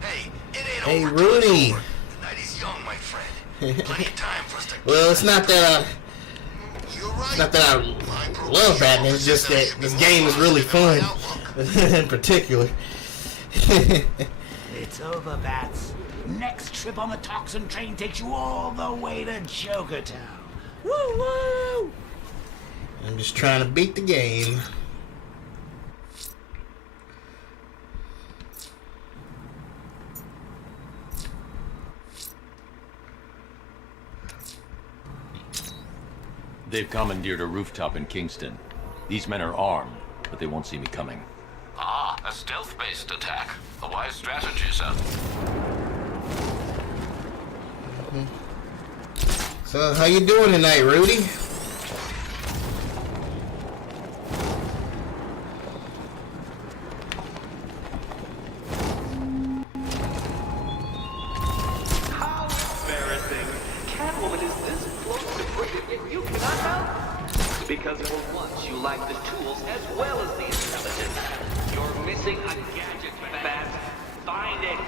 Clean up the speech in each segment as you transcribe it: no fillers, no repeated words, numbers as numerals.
Hey, it ain't Hey, over. Rudy. The night is young, my friend. Plenty of time for us to. Well, it's not that You're right. I love Batman. It's just that this game is really fun, in particular. It's over, Bats. Next trip on the toxin train takes you all the way to Jokertown. Woo woo! I'm just trying to beat the game. They've commandeered a rooftop in Kingston. These men are armed, but they won't see me coming. Ah, a stealth-based attack. A wise strategy, son. So, how you doing tonight, Rudy? How embarrassing. Catwoman is this close to brilliant and you cannot help? Because for once you lack the tools as well as the intelligence. You're missing a gadget, Bat. Find it.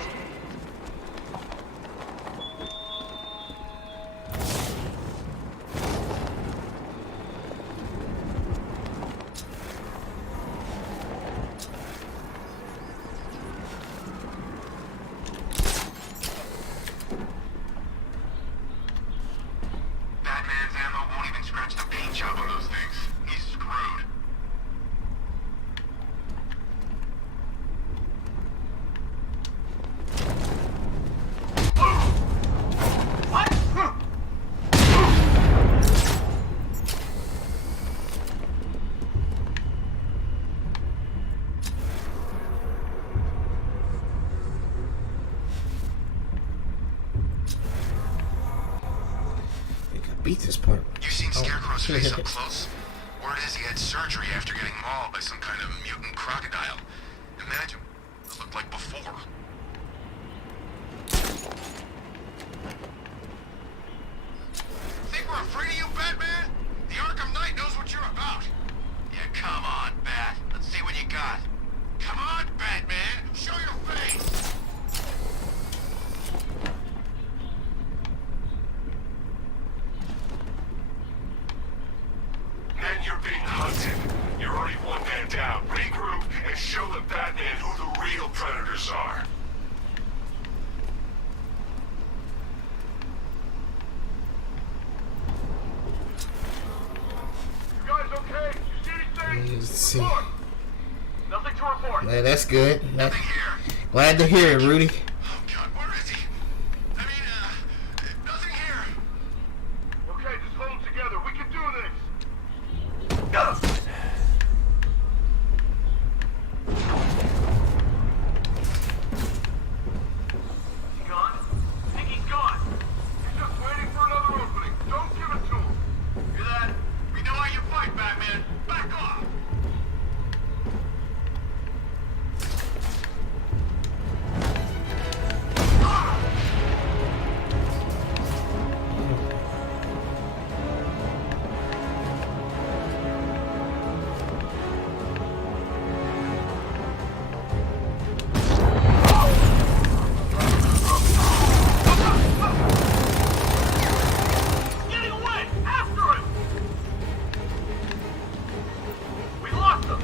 Batman's ammo won't even scratch the paint job on those things. He's screwed. I think I beat this part. You seen Scarecrow's face up close? Word is he had surgery after getting mauled by some kind of mutant crocodile. Imagine what it looked like before. Think we're afraid of you, Batman? The Arkham Knight knows what you're about. Yeah, come on, Bat. Let's see what you got. Come on, Batman. Show your face. Men, you're being hunted. You're already one man down. Regroup and show the Batman who the real predators are. You guys okay? You see anything? Let's see. Report. Nothing to report. Yeah, that's good. Nothing here. Glad to hear it, Rudy. Oh, God, where is he? I mean, nothing here. Okay, just hold together. We can do this. He gone? I think he's gone. He's just waiting for another opening. Don't give it to him. Hear that? We know how you fight, Batman. Back off! Getting away! After him! We lost him!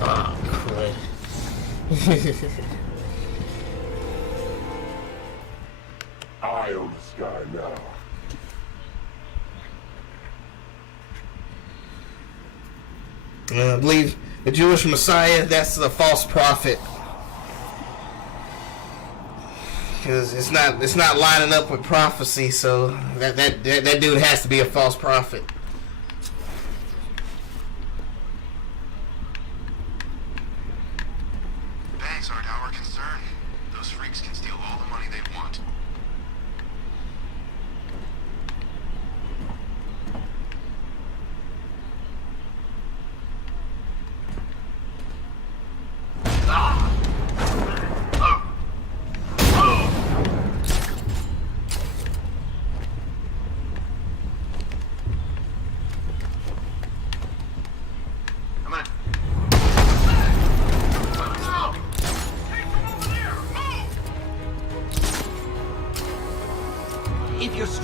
Oh, crud. I own the sky now. I believe the Jewish Messiah, that's the false prophet. Because it's not lining up with prophecy, so that dude has to be a false prophet. Banks aren't our concern. Those freaks can steal all the money they want.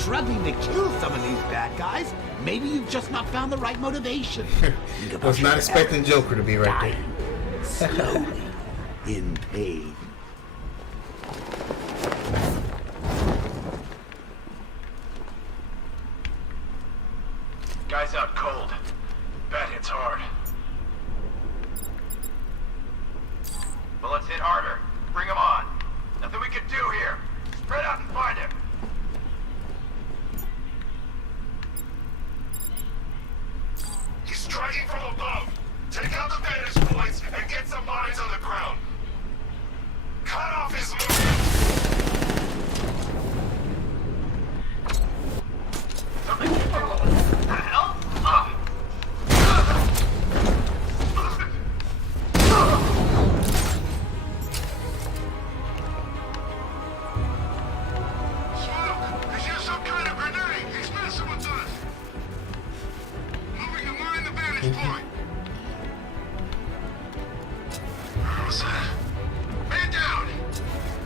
struggling to kill some of these bad guys, maybe you've just not found the right motivation. I was not expecting Joker to be right there. Slowly, in pain. Guy's out cold. Bat hits hard. Well, let's hit harder. Bring him on. Nothing we can do here. Spread out and find him. He's striking from above. Take out the vantage points and get some bodies on the ground. Cut off his movement. Something. What the hell? Smoke! He's used some kind of grenade. He's messing with us. Moving to mine the vantage point. What's that? Man down!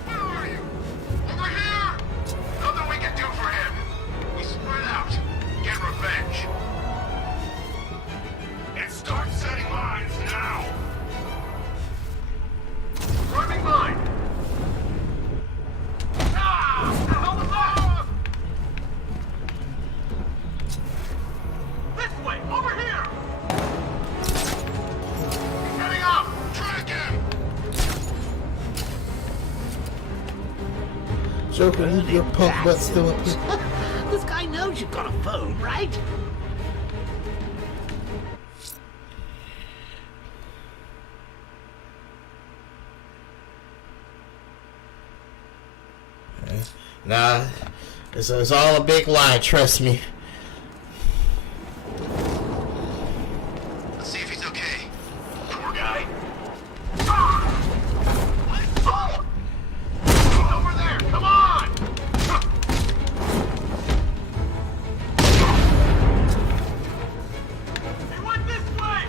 Where are you? Over here! Nothing we can do for him. We spread out. Get revenge. And start setting mines now. Running mine! Ah! What the hell was that? This way! Over here! He's heading up! Track him! Joker, leave your punk butt still up here. This guy knows you've got a phone, right? Nah, it's all a big lie, trust me. Let's see if he's okay. Poor guy. Oh! He's over there! Come on! He went this way!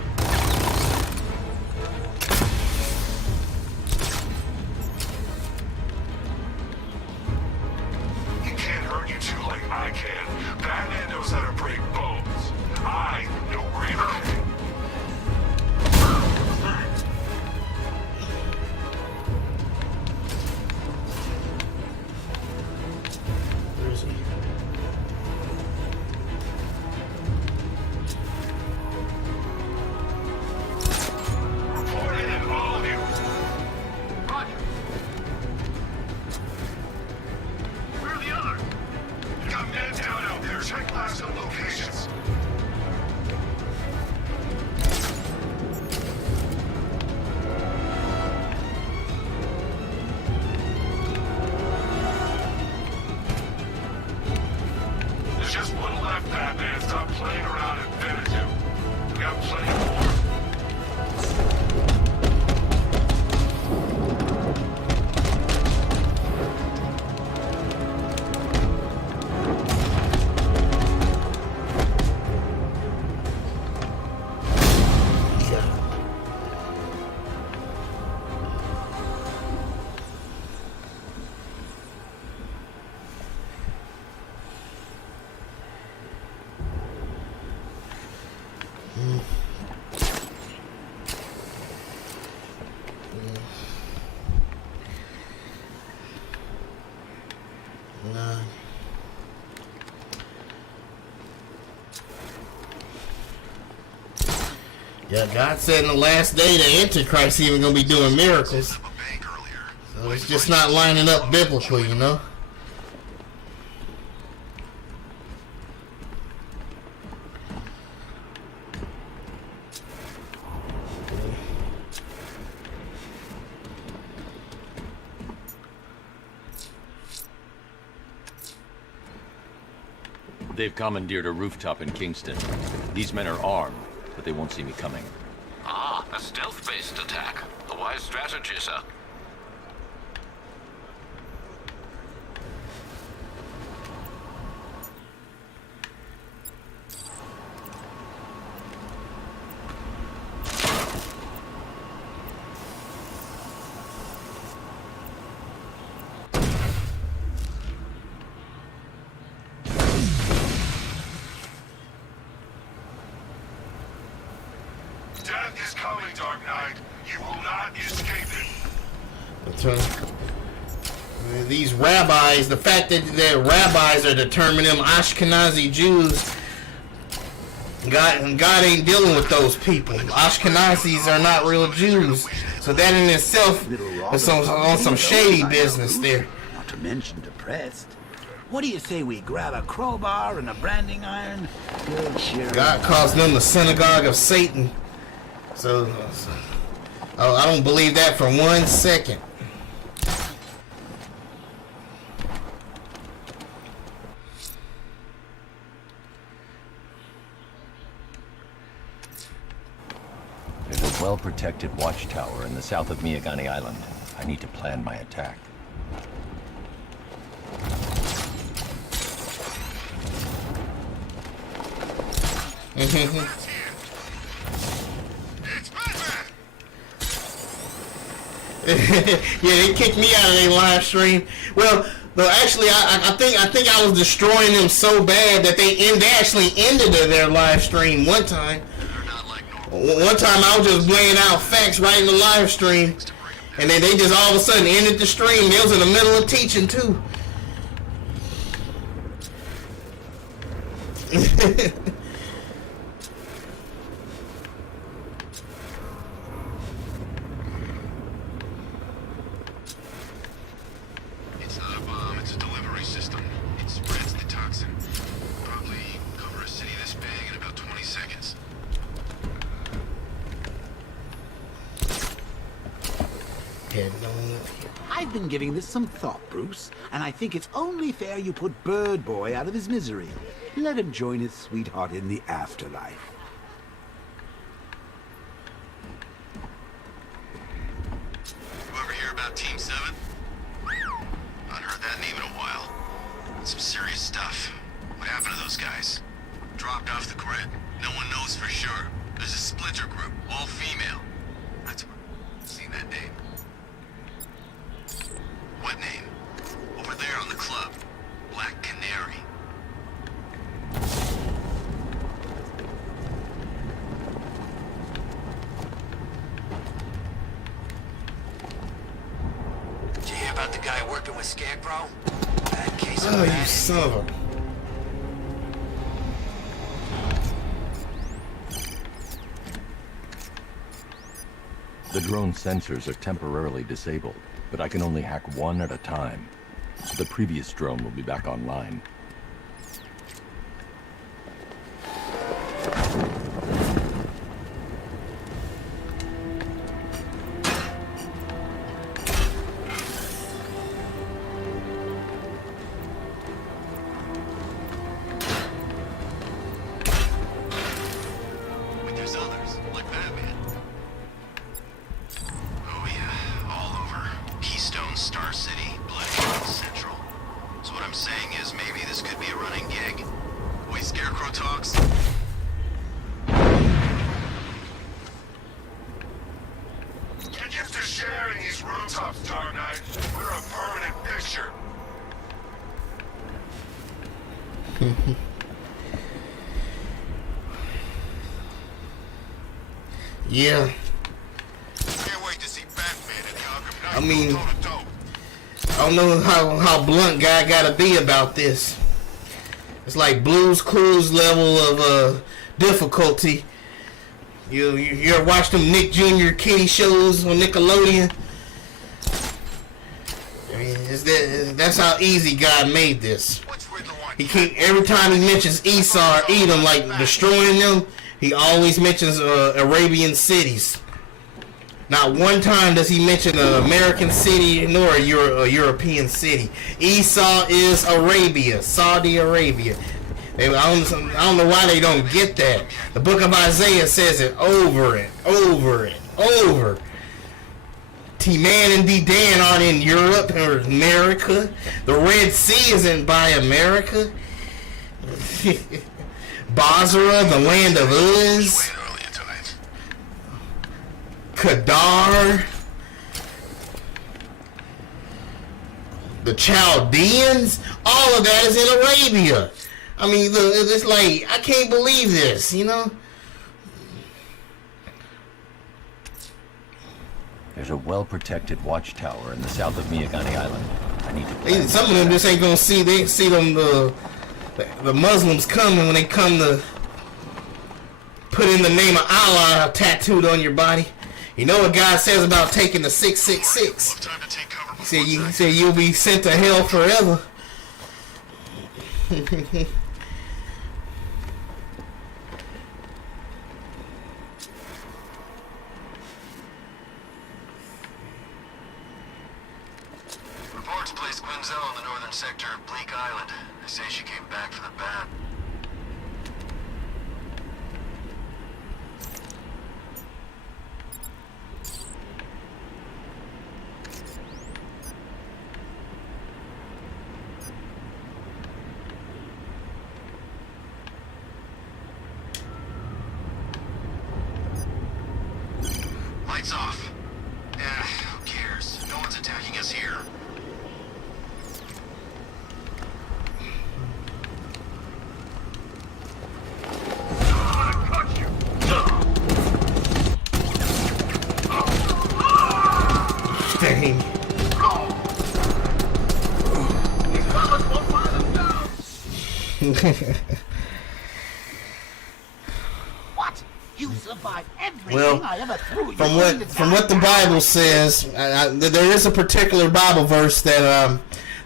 He can't hurt you two like I can. Batman knows how to break bones. I know Raider can. Where is he? Report in, all of you. Roger. Where are the others? You got men down out there. Check last known locations. There's just one left, Batman. Stop playing around and finish him. We got plenty more. Nah. Yeah, God said in the last day the Antichrist even gonna be doing miracles. A bank earlier. So it's just not lining up biblically, you know? They've commandeered a rooftop in Kingston. These men are armed, but they won't see me coming. Ah, a stealth-based attack. A wise strategy, sir. You will not escape it. These rabbis, the fact that the rabbis are determining them Ashkenazi Jews, God ain't dealing with those people. Ashkenazis are not real Jews. So that in itself is on some shady business there. Not to mention depressed. What do you say we grab a crowbar and a branding iron? We'll cheer God calls them the synagogue of Satan. So I don't believe that for 1 second. There's a well-protected watchtower in the south of Miyagani Island. I need to plan my attack. It's Batman! Yeah, they kicked me out of their live stream. Well, actually, I think I was destroying them so bad that they actually ended their live stream one time. One time I was just laying out facts right in the live stream, and then they just all of a sudden ended the stream. They was in the middle of teaching too. It's not a bomb, it's a delivery system. It spreads the toxin. Probably cover a city this big in about 20 seconds. I've been giving this some thought, Bruce, and I think it's only fair you put Bird Boy out of his misery. Let him join his sweetheart in the afterlife. You ever hear about Team 7? Not heard that name in a while. Some serious stuff. What happened to those guys? Dropped off the grid. No one knows for sure. There's a splinter group, all female. That's where I've seen that name. What name? Over there on the club. Black Canary. Did you hear about the guy working with Scarecrow? Bad case of Oh, you bad son of a... The drone sensors are temporarily disabled, but I can only hack one at a time. The previous drone will be back online. But there's others, like Batman. Oh yeah, all over. Keystone, Star City, Blood Central. So what I'm saying is maybe this could be a running gig. The way Scarecrow talks. Get used to sharing these rooftops, Dark Knight. We're a permanent fixture. Yeah, Can't wait to see Batman and Arkham Knight. I mean- toe to toe. I don't know how blunt guy gotta be about this. It's like Blue's Clues level of difficulty. You ever watch them Nick Jr. kiddie shows on Nickelodeon? I mean, that's how easy God made this. What's Riddler want? He keep every time he mentions Esau or Edom, like destroying them, he always mentions Arabian cities. Not one time does he mention an American city nor a European city. Esau is Arabia, Saudi Arabia. I don't know why they don't get that. The book of Isaiah says it over and over and over. T-Man and D-Dan aren't in Europe or America. The Red Sea isn't by America. Basra, the land of Uz. Earlier tonight. Kedar, the Chaldeans, all of that is in Arabia. I mean, it's like, I can't believe this, you know? well-protected watchtower in the south of Miyagani Island. I need to plan Some of them just ain't gonna see. They see them the Muslims coming when they come to put in the name of Allah tattooed on your body. You know what God says about taking the 666? Time to take cover. He said you'll be sent to hell forever. Reports placed Quinzel in the northern sector of Bleak Island. They say she came back for the bat. Lights off. Who cares? No one's attacking us here. Dang. What? You survived everything Well, I ever threw at From you. what the Bible says, there is a particular Bible verse that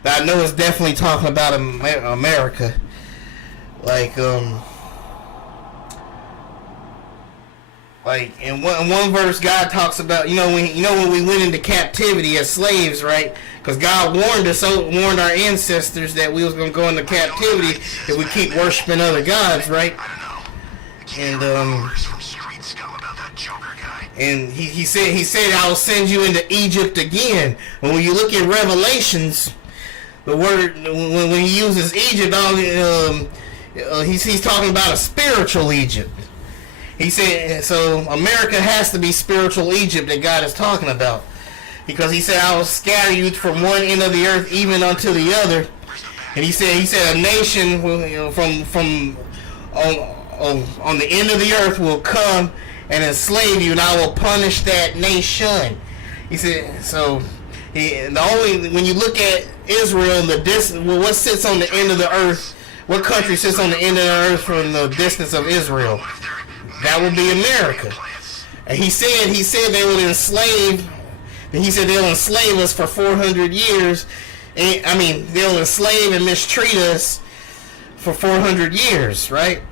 I know is definitely talking about America. Like in one verse, God talks about when we went into captivity as slaves, right? Because God warned our ancestors that we was gonna go into captivity if we keep worshiping other gods, right? I don't know. I can't And hear rumors from street scum about that Joker guy. And he said I will send you into Egypt again. When you look at Revelations, the word when he uses Egypt, he's talking about a spiritual Egypt. He said so. America has to be spiritual Egypt that God is talking about, because he said I will scatter you from one end of the earth even unto the other. And he said a nation will, from on the end of the earth will come and enslave you, and I will punish that nation. He said so. When you look at Israel, what sits on the end of the earth, what country sits on the end of the earth from the distance of Israel? That would be America. And he said they would enslave. He said they'll enslave us for 400 years. They'll enslave and mistreat us for 400 years, right?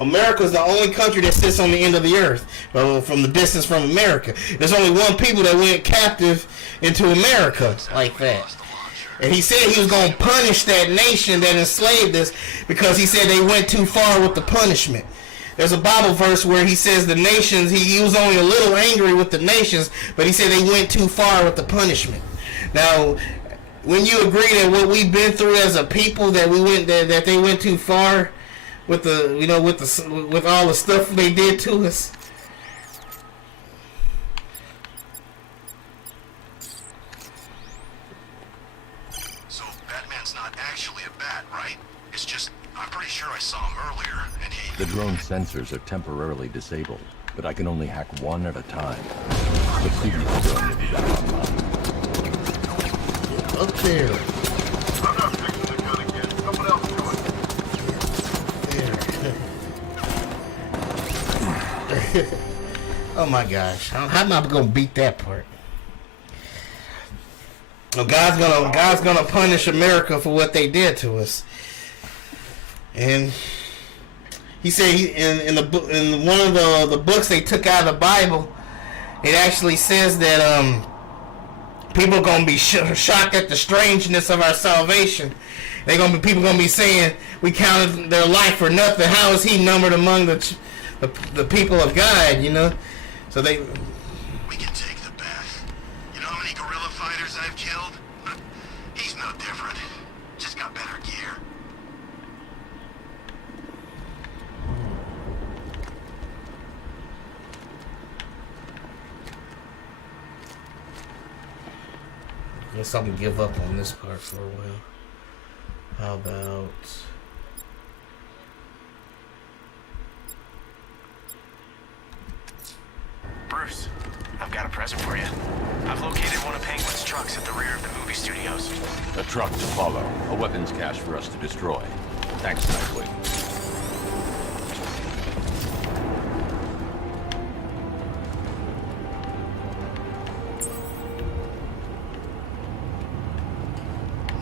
America is the only country that sits on the end of the earth, from the distance from America. There's only one people that went captive into America like that. And he said he was going to punish that nation that enslaved us, because he said they went too far with the punishment. There's a Bible verse where he says the nations, he was only a little angry with the nations, but he said they went too far with the punishment. Now, when you agree that what we've been through as a people, that they went too far with with all the stuff they did to us. So Batman's not actually a bat, right? It's just, I'm pretty sure I saw him earlier, and he... The drone sensors are temporarily disabled, but I can only hack one at a time. The previous drone will be back online. Up there. I'm not fixing the gun again. Someone else do it. There. Oh my gosh. How am I gonna beat that part? Well, God's gonna punish America for what they did to us. And he said in one of the books they took out of the Bible, it actually says that people are gonna be shocked at the strangeness of our salvation. People gonna be saying we counted their life for nothing. How is he numbered among the people of God? So they. We can take the bat. You know how many guerrilla fighters I've killed? He's no different. Just got better gear. Guess I'm gonna give up on this part for a while. How about... Bruce, I've got a present for you. I've located one of Penguin's trucks at the rear of the movie studios. A truck to follow. A weapons cache for us to destroy. Thanks, Nightwing.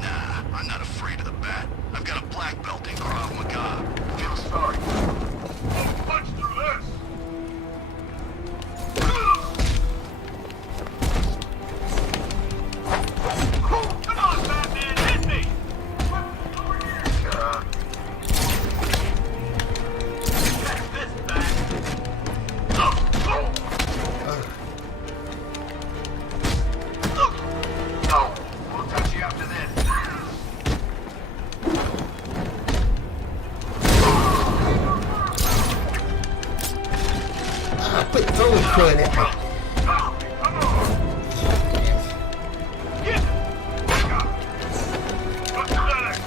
Nah, I'm not afraid of the bat. I've got a black belt in Krav Maga. Feel sorry. I'll punch through this. Come on, Batman, hit me! Over here. Catch this, Bat. No, we'll touch you after this. Quit throwing crud at me. Come on! Get! Back up! Pathetic!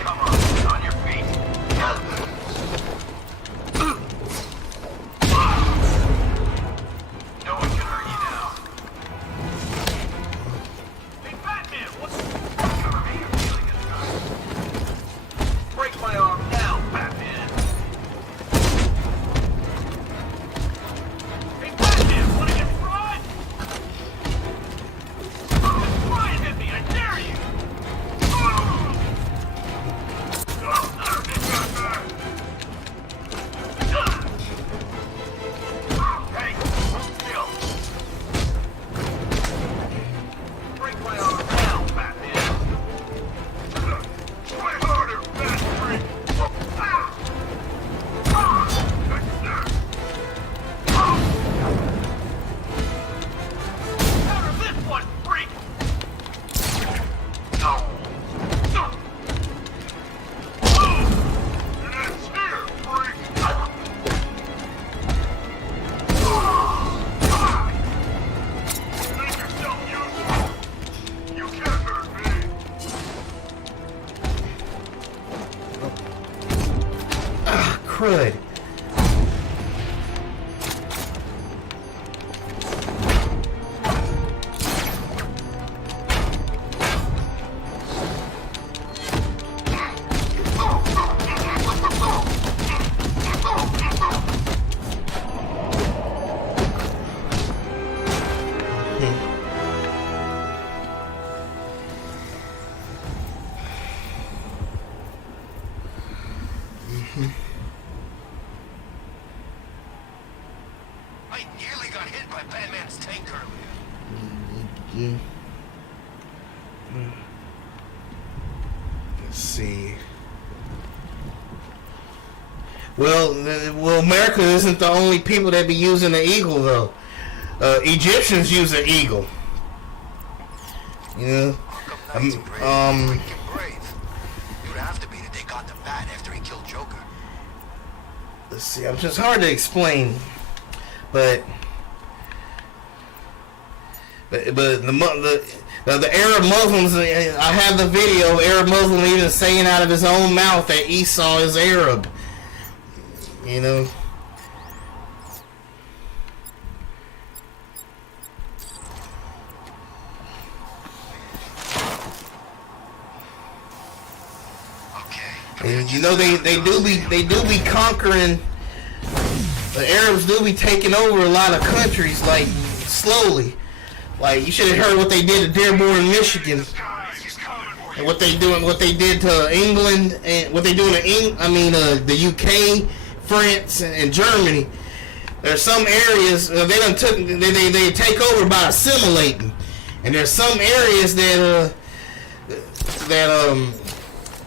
Come on, on your feet. No one can hurt you now. Hey, Batman, what's... Cover me, you're feeling it. Break my arm now, Batman. Hey, Batman, wanna get fried? Try and hit me, I dare you! Hey, hold still. Break my arm now, Batman. Try harder, Bat Freak. Cover this one, freak! No. It's here, freak! Make yourself useful! You can't hurt me! Crud. I nearly got hit by Batman's tank earlier. Let's see. Well, America isn't the only people that be using the eagle, though. Egyptians use the eagle. You know? Arkham Knight's freaking brave. You'd have to be that they got the bat after he killed Joker. Let's see. It's just hard to explain, but the Arab Muslims. I have the video of Arab Muslim even saying out of his own mouth that Esau is Arab. You know. Okay. And you know they do be conquering. The Arabs do be taking over a lot of countries, like slowly. Like you should have heard what they did to Dearborn, Michigan, He's coming for you. and what they did to England, and what they doing to the UK, France, and Germany. There's some areas they take over by assimilating, and there's some areas that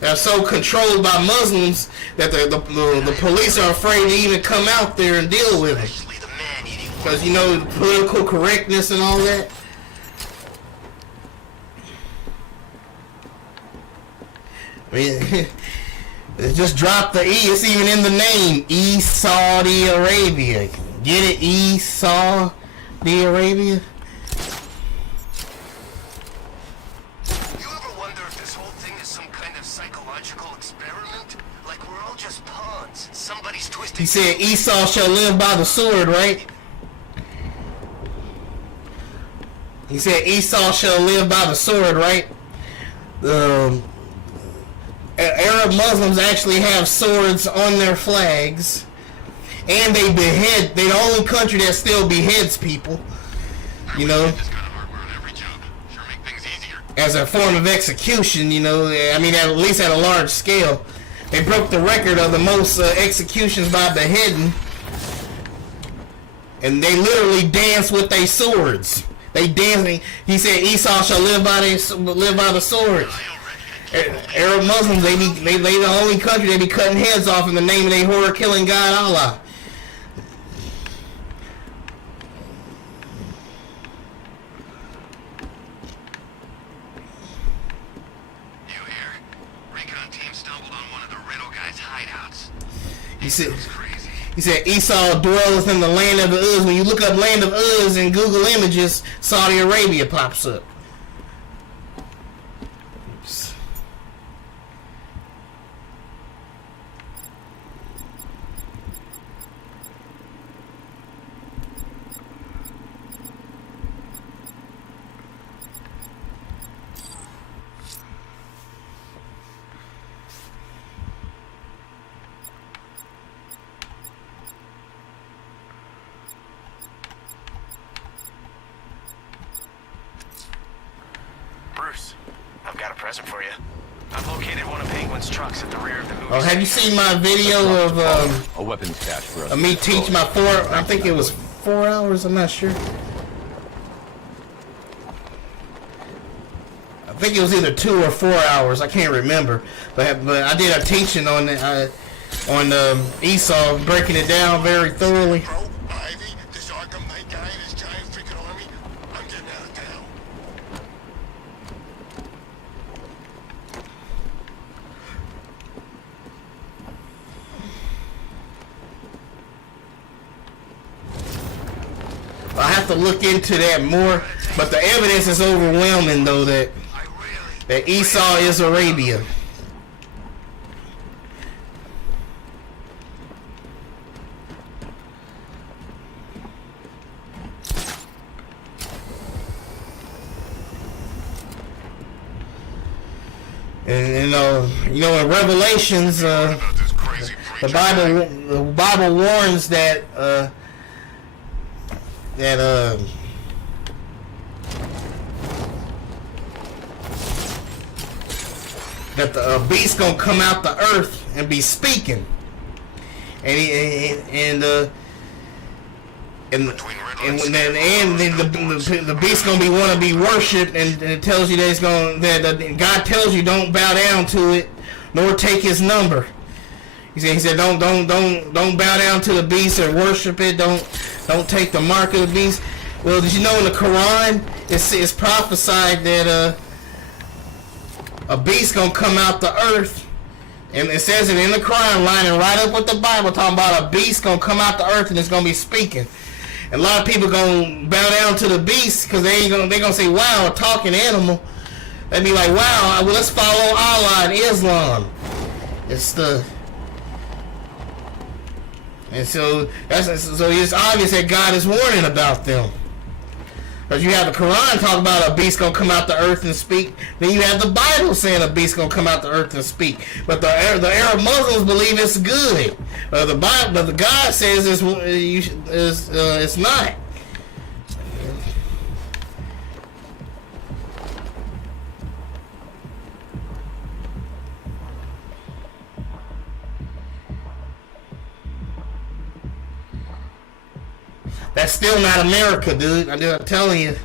are so controlled by Muslims that the police are afraid to even come out there and deal with them. Especially the man-eating one. Because, you know, political correctness and all that. I mean, just drop the E. It's even in the name. East Saudi Arabia. Get it? East Saudi Arabia? You ever wonder if this whole thing is some kind of psychological experiment? Like we're all just pawns. Somebody's twisting. He said Esau shall live by the sword, right? He said Esau shall live by the sword, right? Arab Muslims actually have swords on their flags, and they behead. They're the only country that still beheads people. You know, This kind of hardware on every job. Sure make things easier. as a form of execution. You know, I mean, at least at a large scale. They broke the record of the most executions by beheading, and they literally dance with their swords. They dancing. He said Esau shall live by the sword. Arab Muslims, they the only country they be cutting heads off in the name of their horror killing God Allah. You here? Recon team stumbled on one of the Riddle guys' hideouts. He said. It's crazy. He said Esau dwelleth in the land of the Uz. When you look up land of Uz in Google Images, Saudi Arabia pops up. Oops. Bruce, I've got a present for you. I've located one of Penguin's trucks at the rear of the movie. Oh, have you seen my video of A weapons cache for us. me teach my I think it was 4 hours, I'm not sure. I think it was either 2 or 4 hours, I can't remember. But I did a teaching on Esau, breaking it down very thoroughly. Bro, Ivy, this Arkham Knight guy and his giant freaking army, I'm getting out of town. I have to look into that more, but the evidence is overwhelming though that Esau is Arabia. And you know in Revelations, About this crazy the preacher. Bible warns that the beast gonna come out the earth and be speaking, and the beast gonna be want to be worshipped, and it tells you that it's going that God tells you don't bow down to it nor take his number. He said don't bow down to the beast or worship it. Don't take the mark of the beast. Well, did you know in the Quran it's prophesied that a beast gonna come out the earth, and it says it in the Quran, lining right up with the Bible, talking about a beast gonna come out the earth and it's gonna be speaking. And a lot of people gonna bow down to the beast because they gonna say, "Wow, a talking animal." They'd be like, "Wow, well, let's follow Allah and Islam." And so it's obvious that God is warning about them. Because you have the Quran talk about a beast gonna come out the earth and speak. Then you have the Bible saying a beast gonna come out the earth and speak. But the Arab Muslims believe it's good. But the God says it's not. That's still not America, dude. I'm telling you.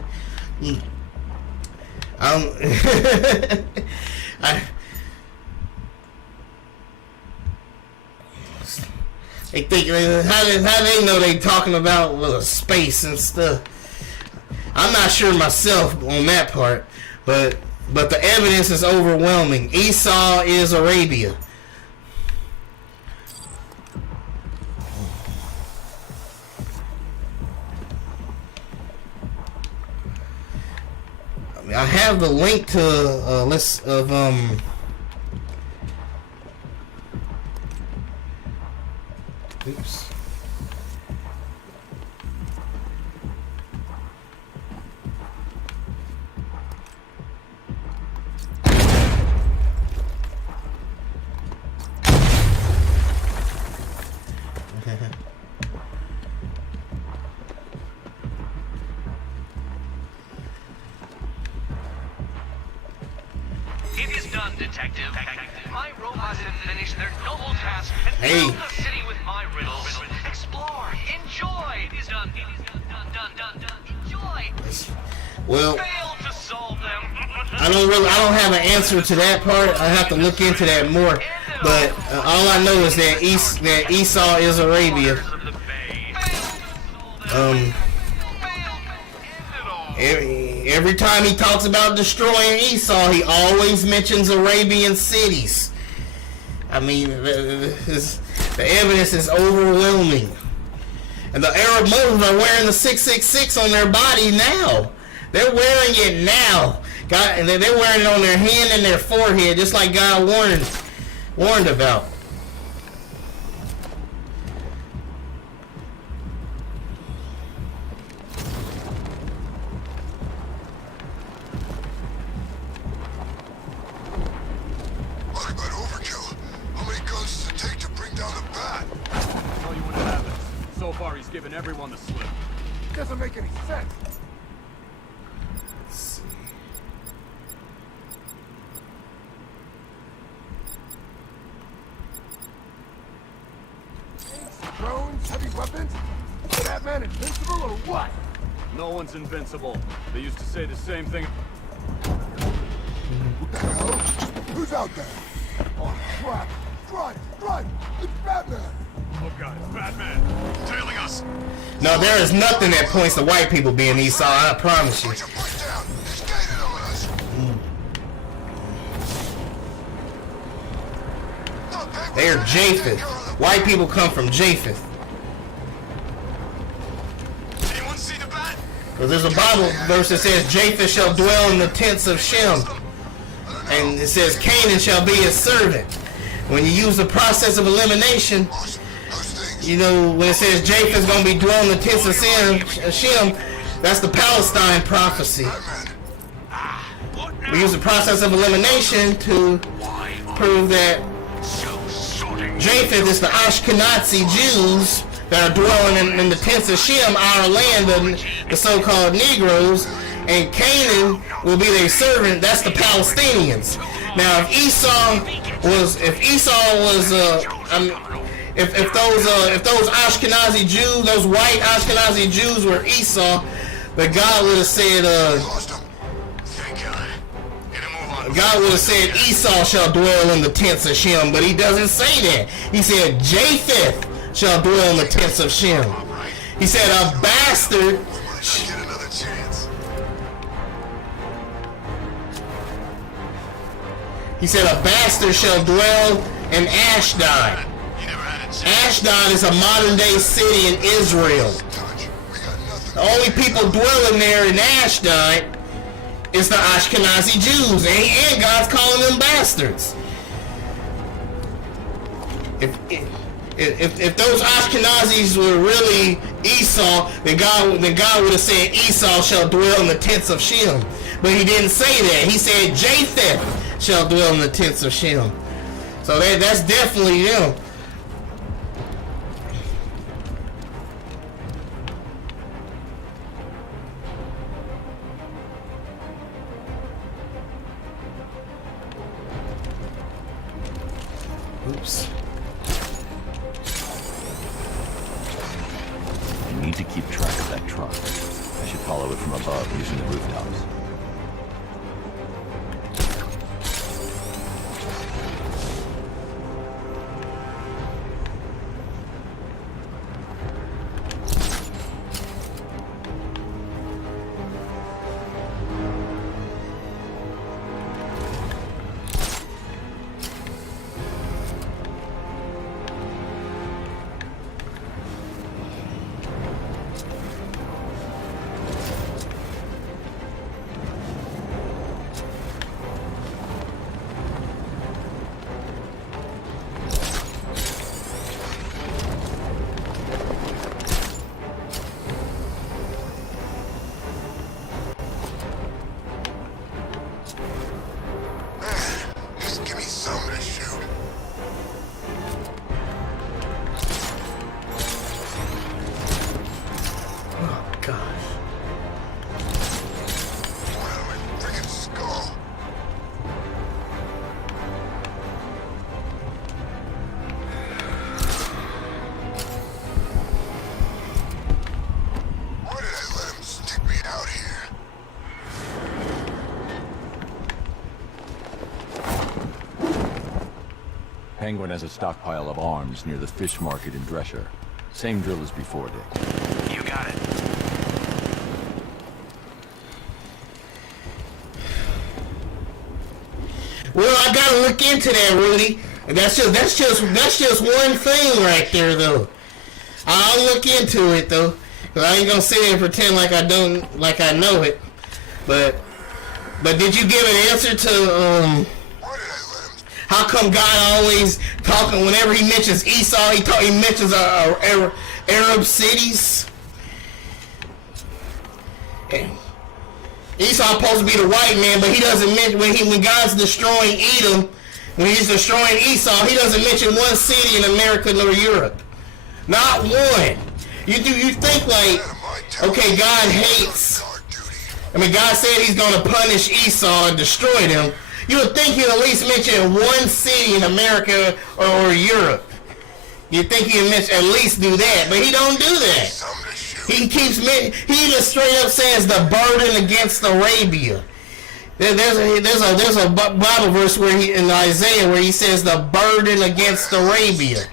They think how they know they talking about space and stuff. I'm not sure myself on that part, but the evidence is overwhelming. Esau is Arabia. I have the link to a list of oops. It is done, Detective. My robots have finished their noble task and Hey. filled the city with my riddles. Explore, enjoy. It is done. Done. Enjoy. Well, Fail to solve them. I don't have an answer to that part. I have to look into that more. But all I know is that Esau is Arabia. Every time he talks about destroying Esau, he always mentions Arabian cities. I mean, the evidence is overwhelming. And the Arab Muslims are wearing the 666 on their body now. They're wearing it now. God, and they're wearing it on their hand and their forehead, just like God warned about. Talk about overkill. How many guns does it take to bring down the bat? I'll tell you when it happens. So far, he's given everyone the slip. Doesn't make any sense. Drones, heavy weapons? Is that man invincible or what? No one's invincible. They used to say the same thing. What the hell? Who's out there? Oh, crap. Run! It's Batman! Oh god, it's Batman. Tailing us! No, there is nothing that points to white people being Esau, I promise you. Put your foot down! He's gaining on us! Look, Penguin, They are take care Japheth. of the- White people come from Japheth. Anyone see the bat? Because there's a Bible verse that says Japheth shall dwell in the tents of Shem. And it says Canaan shall be his servant. When you use the process of elimination, you know, when it says Japheth's going to be dwelling in the tents of Shem, that's the Palestine prophecy. We use the process of elimination to prove that Japheth is the Ashkenazi Jews that are dwelling in the tents of Shem, our land, the so-called Negroes, and Canaan will be their servant. That's the Palestinians. Now, if those Ashkenazi Jews, those white Ashkenazi Jews were Esau, then God would have said, Thank God. Get a move on. God would have said Esau shall dwell in the tents of Shem, but he doesn't say that. He said Japheth shall dwell in the tents of Shem. He said a bastard. Get another chance. He said a bastard shall dwell in Ashdod. You never had a chance. Ashdod is a modern day city in Israel. Touch. We got nothing. The only people dwelling there in Ashdod is the Ashkenazi Jews, and God's calling them bastards. If those Ashkenazis were really Esau, then God would have said Esau shall dwell in the tents of Shem. But he didn't say that. He said Japheth shall dwell in the tents of Shem. So that's definitely them. Oops. I need to keep track of that truck. I should follow it from above using the rooftops. Penguin has a stockpile of arms near the fish market in Drescher. Same drill as before, Dick. You got it. Well, I gotta look into that, Rudy. That's just one thing right there, though. I'll look into it though, cause I ain't gonna sit here and pretend like I know it. But did you give an answer to how come God always talking whenever he mentions Esau, he mentions Arab cities? And Esau supposed to be the white man, but he doesn't mention when God's destroying Edom, when he's destroying Esau, he doesn't mention one city in America nor Europe. Not one. You think like, okay, God hates. I mean, God said he's going to punish Esau and destroy them. You would think he'd at least mention one city in America or Europe. You'd think he'd at least do that, but he don't do that. He just straight up says the burden against Arabia. There's a Bible verse in Isaiah where he says the burden against Arabia.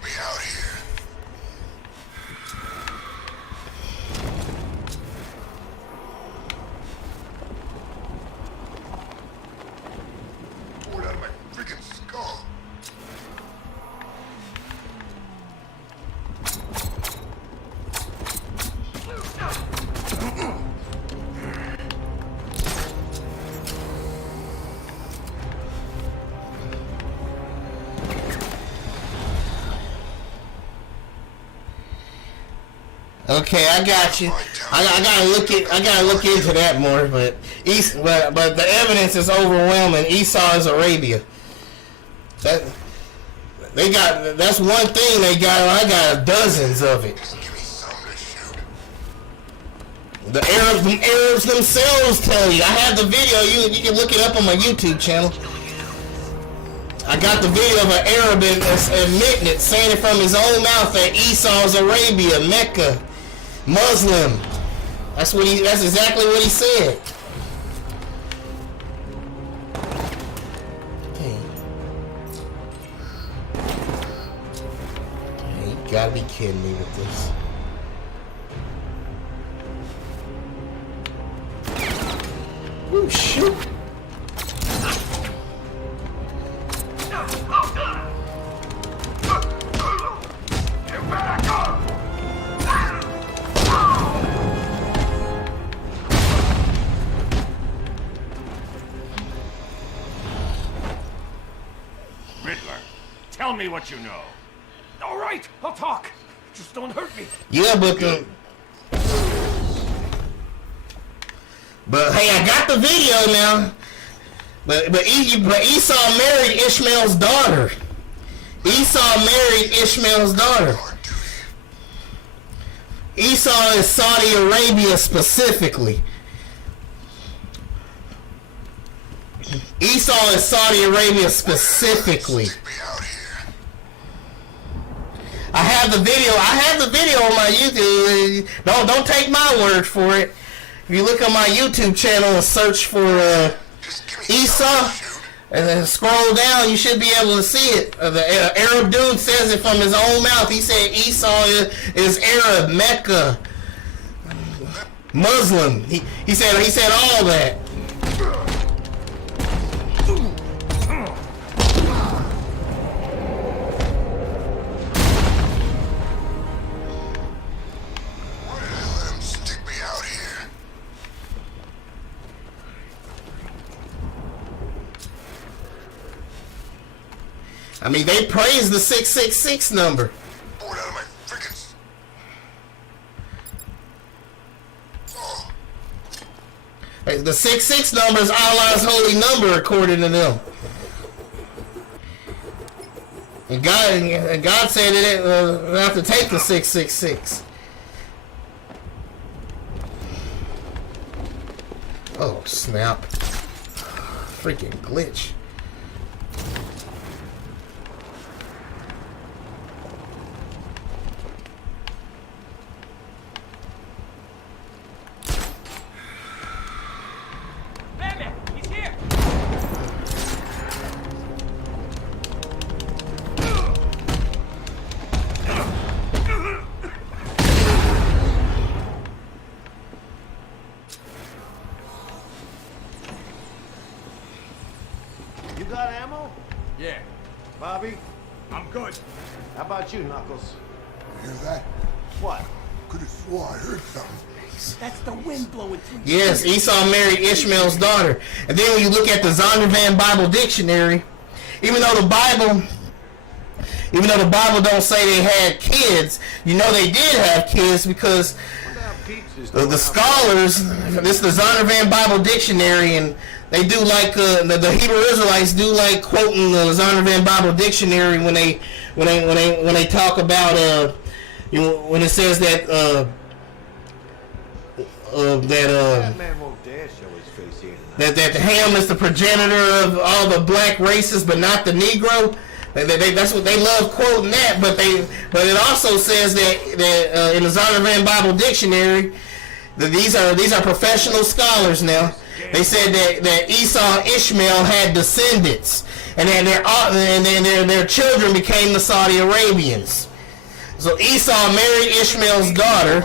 Okay, I got you. I gotta look into that more, but the evidence is overwhelming. Esau is Arabia. That's one thing they got. I got dozens of it. The Arabs themselves tell you. I have the video. You can look it up on my YouTube channel. I got the video of an Arab admitting it, saying it from his own mouth that Esau's Arabia, Mecca, Muslim. That's exactly what he said. You gotta be kidding me with this. Oh shoot. Tell me what you know. All right, I'll talk. Just don't hurt me. Yeah, but hey, I got the video now. But Esau married Ishmael's daughter. Esau married Ishmael's daughter. Esau is Saudi Arabia specifically. Esau is Saudi Arabia specifically. I have the video on my YouTube. Don't take my word for it. If you look on my YouTube channel and search for Esau and then scroll down, you should be able to see it. The Arab dude says it from his own mouth. He said Esau is Arab, Mecca, Muslim. He said all that. I mean, they praise the 666 number. The 66 number is Allah's holy number, according to them. And God said it we have to take the 666. Oh snap! Freaking glitch. You got ammo? Yeah, Bobby? I'm good. How about you, Knuckles? Hear that? What? Could have swore I heard something. That's the wind blowing through. Yes, Esau married Ishmael's daughter. And then when you look at the Zondervan Bible Dictionary, even though the Bible don't say they had kids, you know they did have kids because the scholars, this is the Zondervan Bible Dictionary, and they do like the Hebrew Israelites do like quoting the Zondervan Bible Dictionary when they talk about when it says that That man won't dare show his face here tonight. that Ham is the progenitor of all the black races, but not the Negro. That's what they love quoting that. But it also says that in the Zondervan Bible Dictionary, that these are professional scholars now. They said that Esau and Ishmael had descendants, and then their children became the Saudi Arabians. So Esau married Ishmael's daughter.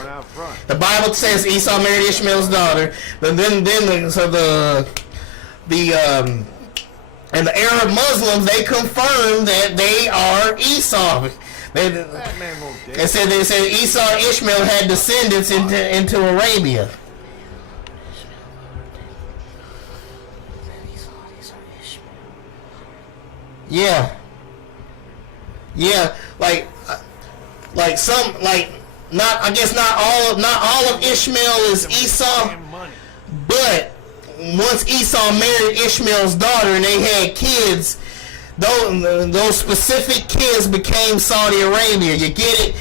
The Bible says Esau married Ishmael's daughter. And then the Arab Muslims, they confirmed that they are Esau. They said Esau and Ishmael had descendants into Arabia. Yeah, like not, I guess not all of Ishmael is Esau, but once Esau married Ishmael's daughter and they had kids, those specific kids became Saudi Arabia. You get it?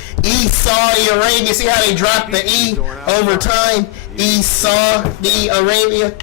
Saudi Arabia. See how they dropped the E over time? Saudi Arabia.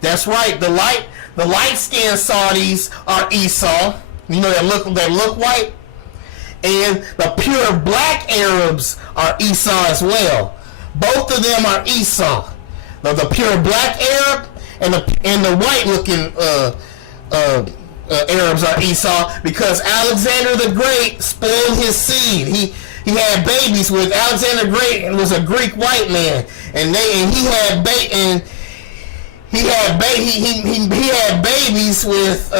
That's right. The light-skinned Saudis are Esau. You know that look white, and the pure black Arabs are Esau as well. Both of them are Esau. The pure black Arab and the white-looking Arabs are Esau, because Alexander the Great spoiled his seed. He had babies with Alexander the Great, and was a Greek white man, and he had babies with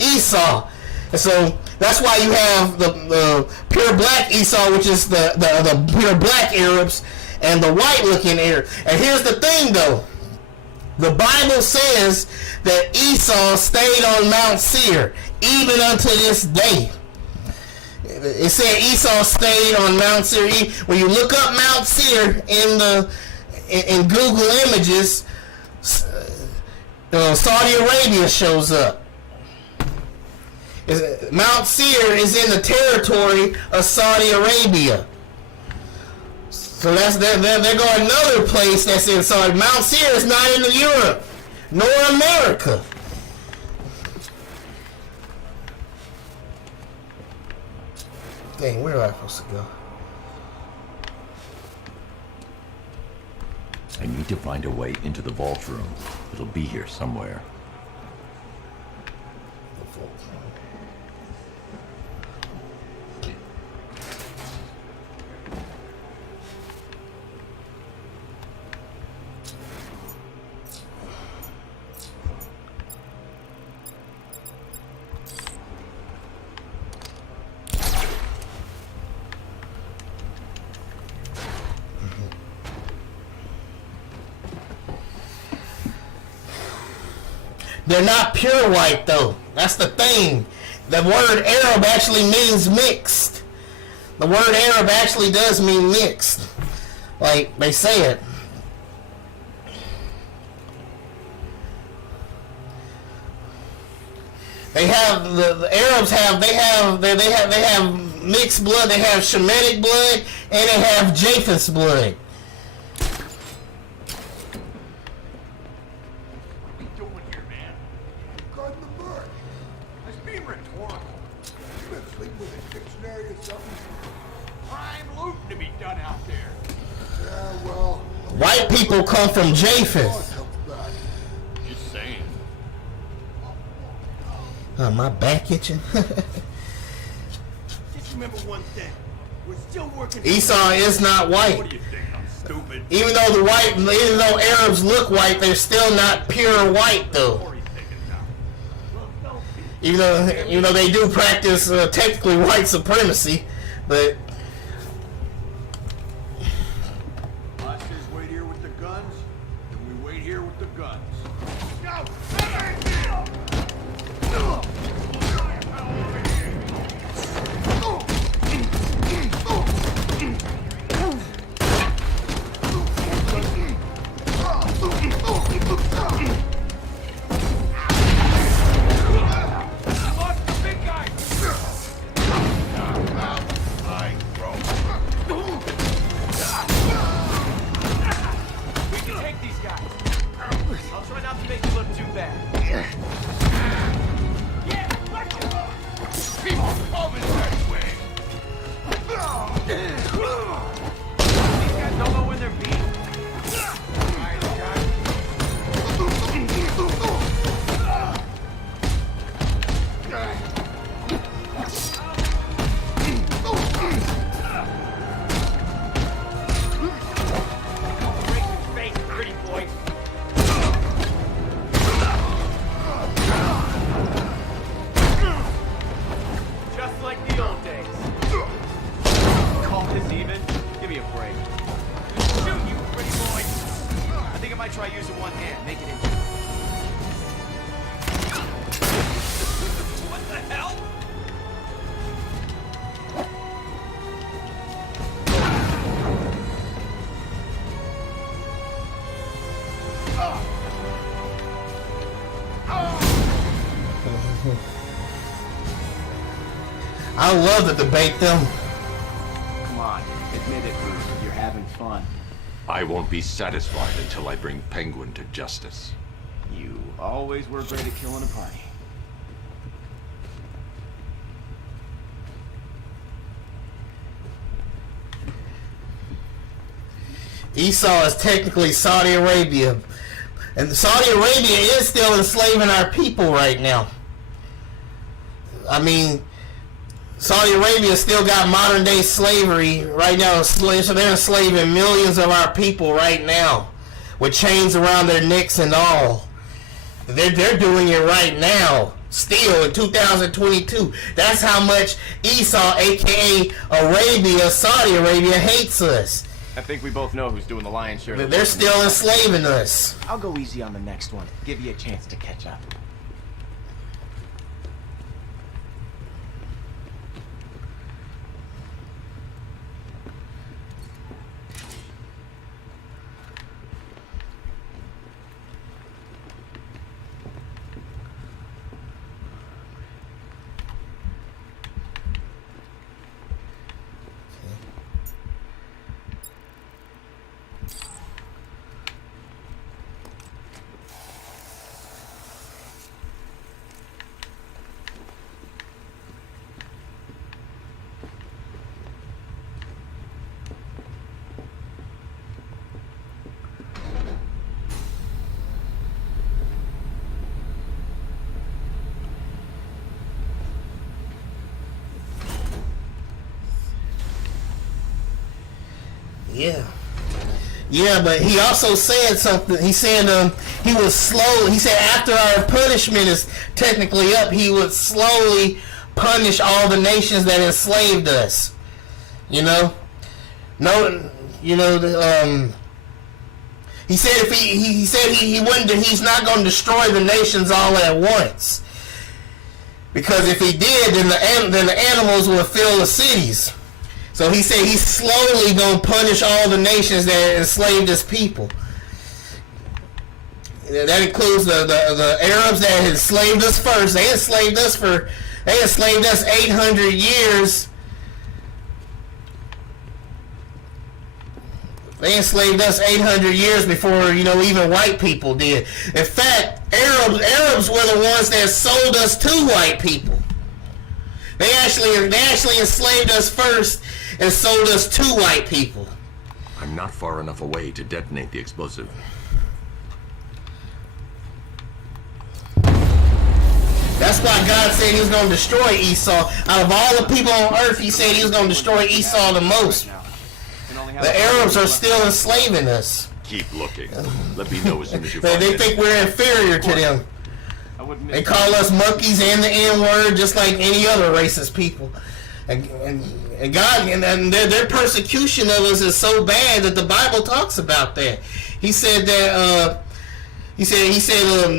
Esau, and so that's why you have the pure black Esau, which is the pure black Arabs, and the white-looking Arabs. And here's the thing, though: the Bible says that Esau stayed on Mount Seir even unto this day. It said Esau stayed on Mount Seir. When you look up Mount Seir in Google Images, Saudi Arabia shows up. Mount Seir is in the territory of Saudi Arabia. So they're going another place that's in Saudi. Mount Seir is not in Europe nor America. Dang, where am I supposed to go? I need to find a way into the vault room. It'll be here somewhere. They're not pure white, though. That's the thing. The word Arab actually means mixed. The word Arab actually does mean mixed. Like they say it. They have the Arabs have they have mixed blood. They have Shemitic blood and they have Japheth's blood. What are you doing here, man? Guarding the bird. I was being rhetorical. You been sleeping with a dictionary or something? Prime looting to be done out there. Yeah, well... White people come from Japheth. Just saying. My back itching. Just remember one thing. We're still working. Esau is not white. What do you think? I'm stupid. Even though Arabs look white, they're still not pure white though. What are you thinking now? Even though they do practice technically white supremacy, but Boss says wait here with the guns, and we wait here with the guns. Go! Try using one hand. Make it in. What the hell? I love to debate them. Come on, admit it, Bruce. You're having fun. I won't be satisfied until I bring Penguin to justice. You always were great at killing a party. Esau is technically Saudi Arabia. And Saudi Arabia is still enslaving our people right now. I mean, Saudi Arabia still got modern day slavery right now. So they're enslaving millions of our people right now with chains around their necks and all. They're doing it right now, still in 2022. That's how much Esau, aka Arabia, Saudi Arabia, hates us. I think we both know who's doing the lion's share. They're still enslaving us. I'll go easy on the next one. Give you a chance to catch up. Yeah, but he also said something. He said he was slow. He said after our punishment is technically up, he would slowly punish all the nations that enslaved us. You know, he said if he said he wouldn't. He's not going to destroy the nations all at once, because if he did, then the animals would fill the cities. So he said he's slowly going to punish all the nations that enslaved his people. That includes the Arabs that enslaved us first. They enslaved us 800 years. They enslaved us 800 years before, even white people did. In fact, Arabs were the ones that sold us to white people. They actually enslaved us first and sold us to white people. I'm not far enough away to detonate the explosive. That's why God said he was going to destroy Esau. Out of all the people on earth, he said he was going to destroy Esau the most. The Arabs are still enslaving us. Keep looking. Let me know as soon as you They find it. think we're inferior to them. They call us monkeys and the N-word just like any other racist people. And God, and their persecution of us is so bad that the Bible talks about that. He said that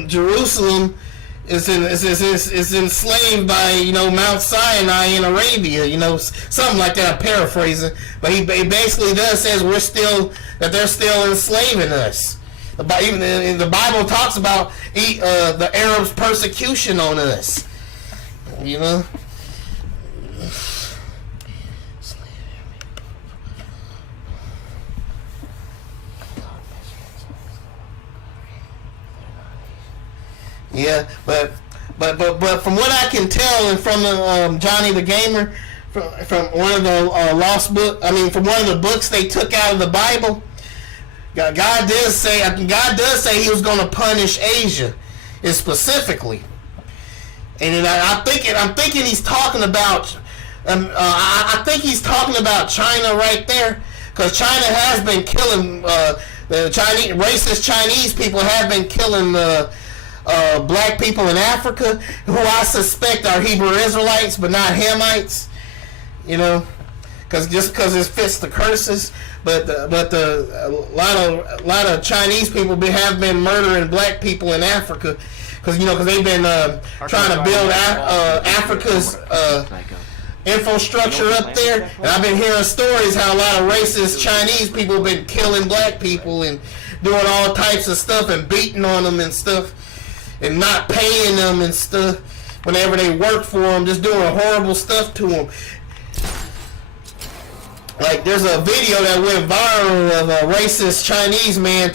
Jerusalem is enslaved by Mount Sinai in Arabia, something like that. I'm paraphrasing, but he basically says they're still enslaving us. Even the Bible talks about the Arabs' persecution on us. Yeah, but from what I can tell, and from Johnny the Gamer, from one of the from one of the books they took out of the Bible, God does say he was going to punish Asia, specifically, and I'm thinking he's talking about I think he's talking about China right there, because China has been killing the racist Chinese people have been killing black people in Africa, who I suspect are Hebrew Israelites, but not Hamites. Because it fits the curses. But a lot of Chinese people have been murdering black people in Africa, because they've been trying to build Africa's infrastructure up there. And I've been hearing stories how a lot of racist Chinese people have been killing black people and doing all types of stuff and beating on them and stuff, and not paying them and stuff whenever they work for them, just doing horrible stuff to them. Like, there's a video that went viral of a racist Chinese man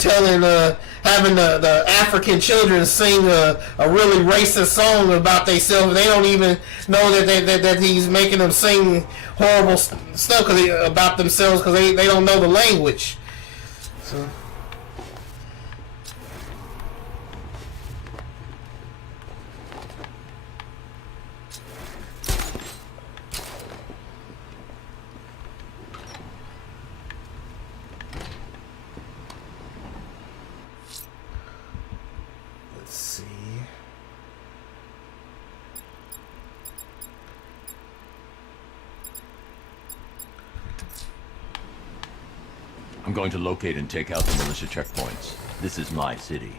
having the African children sing a really racist song about themselves. They don't even know that he's making them sing horrible stuff about themselves, because they don't know the language. So. I'm going to locate and take out the militia checkpoints. This is my city.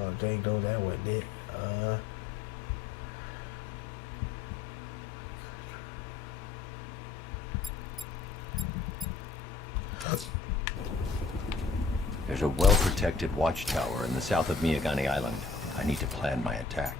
Oh, dang, no, that wasn't it. There's a well-protected watchtower in the south of Miyagani Island. I need to plan my attack.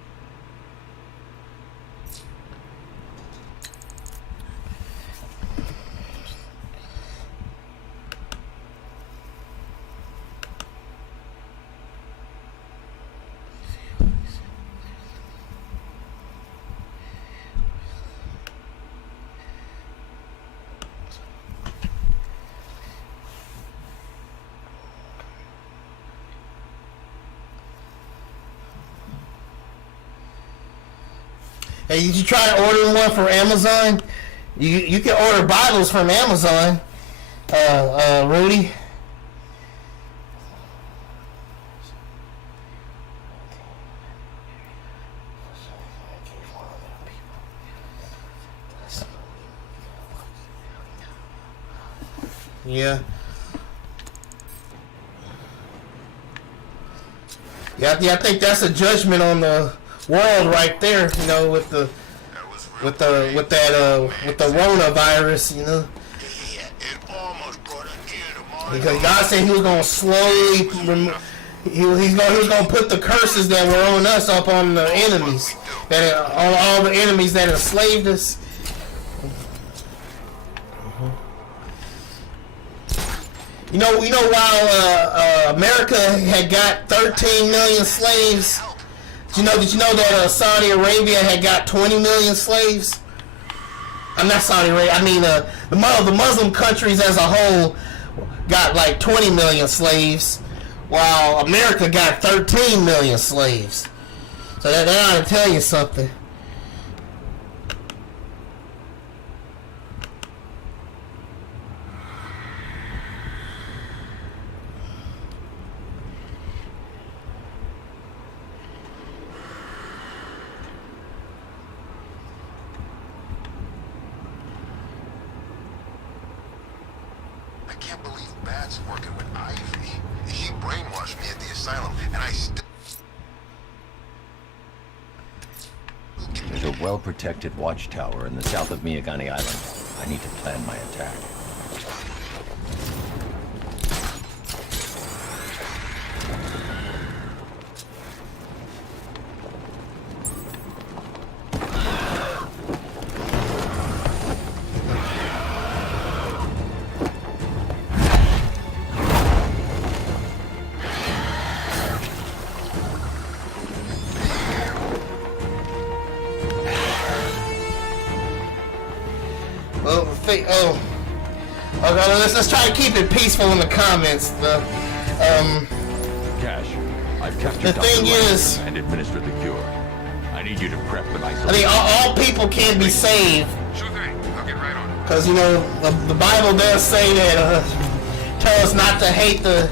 Hey, did you try to order one from Amazon? You can order Bibles from Amazon, Rudy. Yeah. Yeah, I think that's a judgment on the world right there, with the with the Rona virus, you know. Yeah, it almost brought an end to mine. Because God said He was gonna slowly He was gonna put the curses that were on us up on the enemies, that on all the enemies that enslaved us. You know, while America had got 13 million slaves, did you know that Saudi Arabia had got 20 million slaves? I'm not Saudi Arabia. I mean, the Muslim countries as a whole got like 20 million slaves, while America got 13 million slaves. So that ought to tell you something. I can't believe Bat's working with Ivy. She brainwashed me at the asylum, and I still... There's a well-protected watchtower in the south of Miyagani Island. I need to plan my attack. Okay, let's try to keep it peaceful in the comments. Cash, I've captured the thing is, and administered the cure. I need you to prep and isolate. I think all people can be saved. Sure thing. I'll get right on it. Because, you know, the Bible does say that, tell us not to hate the...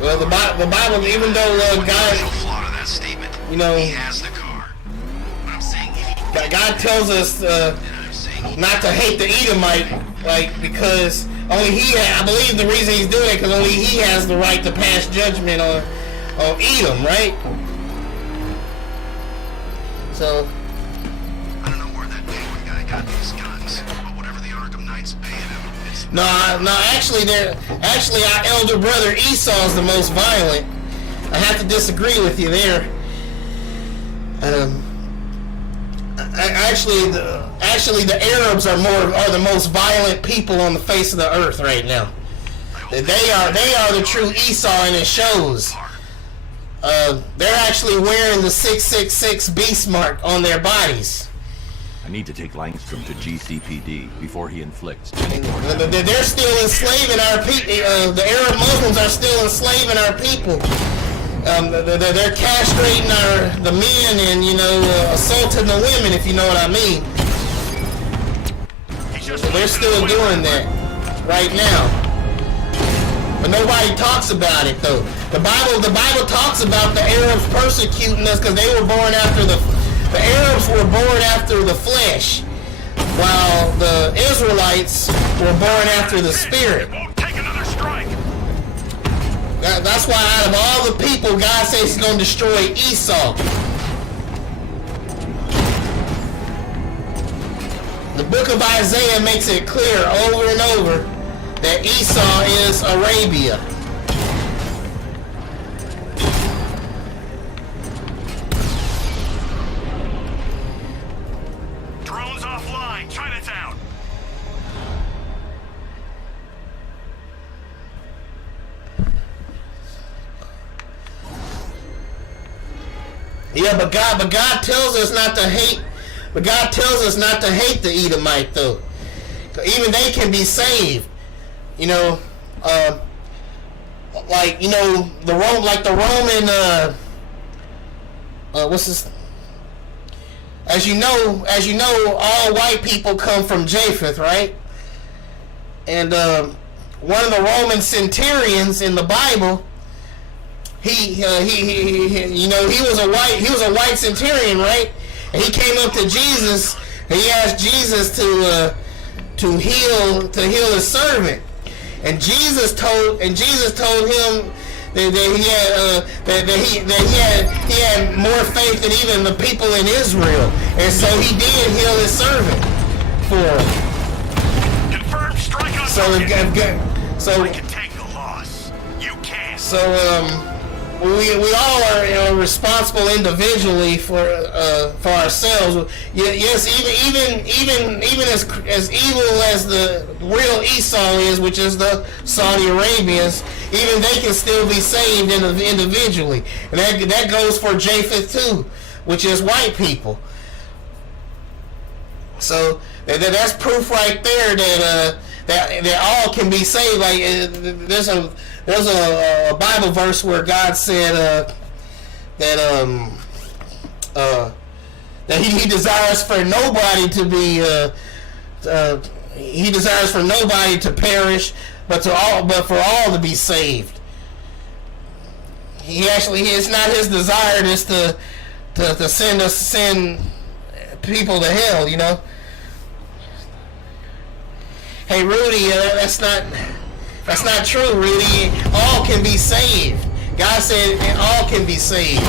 Well, the Bible, even though God, you know, God tells us not to hate the Edomite, like, because only I believe the reason He's doing it because only He has the right to pass judgment on Edom, right? So. I don't know where that penguin guy got these guns, but whatever the Arkham Knight's paying him. No, actually, our elder brother Esau is the most violent. I have to disagree with you there. Actually, the Arabs are the most violent people on the face of the earth right now. They are the true Esau, and it shows. They're actually wearing the 666 beast mark on their bodies. I need to take Langstrom to GCPD before he inflicts. They're still enslaving our people. The Arab Muslims are still enslaving our people. They're castrating the men and, you know, assaulting the women, if you know what I mean. They're still doing that right now. But nobody talks about it, though. The Bible talks about the Arabs persecuting us because they were born after the Arabs were born after the flesh, while the Israelites were born after the spirit. That's why out of all the people, God says He's going to destroy Esau. The book of Isaiah makes it clear over and over that Esau is Arabia. Drones offline. Chinatown. Yeah, but God tells us not to hate. But God tells us not to hate the Edomite, though. Even they can be saved. You know, like, you know, the Roman. What's this? As you know, all white people come from Japheth, right? And one of the Roman centurions in the Bible, he was a white centurion, right? And he came up to Jesus and he asked Jesus to heal his servant. And Jesus told him that he had more faith than even the people in Israel, and so he did heal his servant for him. Confirm strike on target. I can take the loss. You can. So we all are responsible individually for ourselves. Yes, even as evil as the real Esau is, which is the Saudi Arabians, even they can still be saved individually, and that goes for Japheth too, which is white people. So that's proof right there that all can be saved. Like there's a Bible verse where God said that he desires for nobody to be he desires for nobody to perish, but for all to be saved. It's not his desire just to send people to hell, Hey Rudy, that's not true, Rudy. All can be saved. God said all can be saved.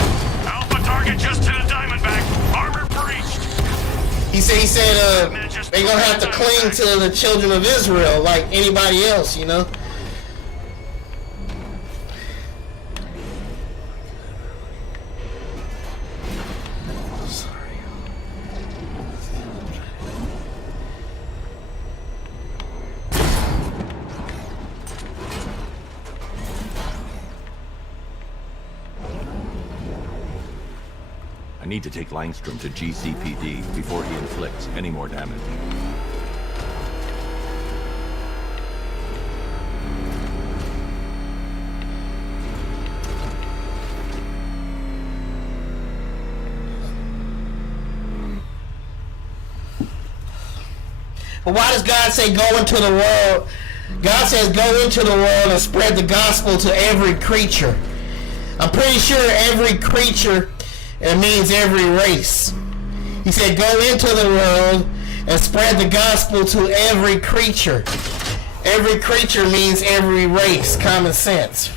Alpha target just to the Diamondback. Armor breached. He said they're gonna have to cling to the children of Israel like anybody else, I need to take Langstrom to GCPD before he inflicts any more damage. But why does God say go into the world? God says go into the world and spread the gospel to every creature. I'm pretty sure every creature, it means every race. He said go into the world and spread the gospel to every creature. Every creature means every race. Common sense.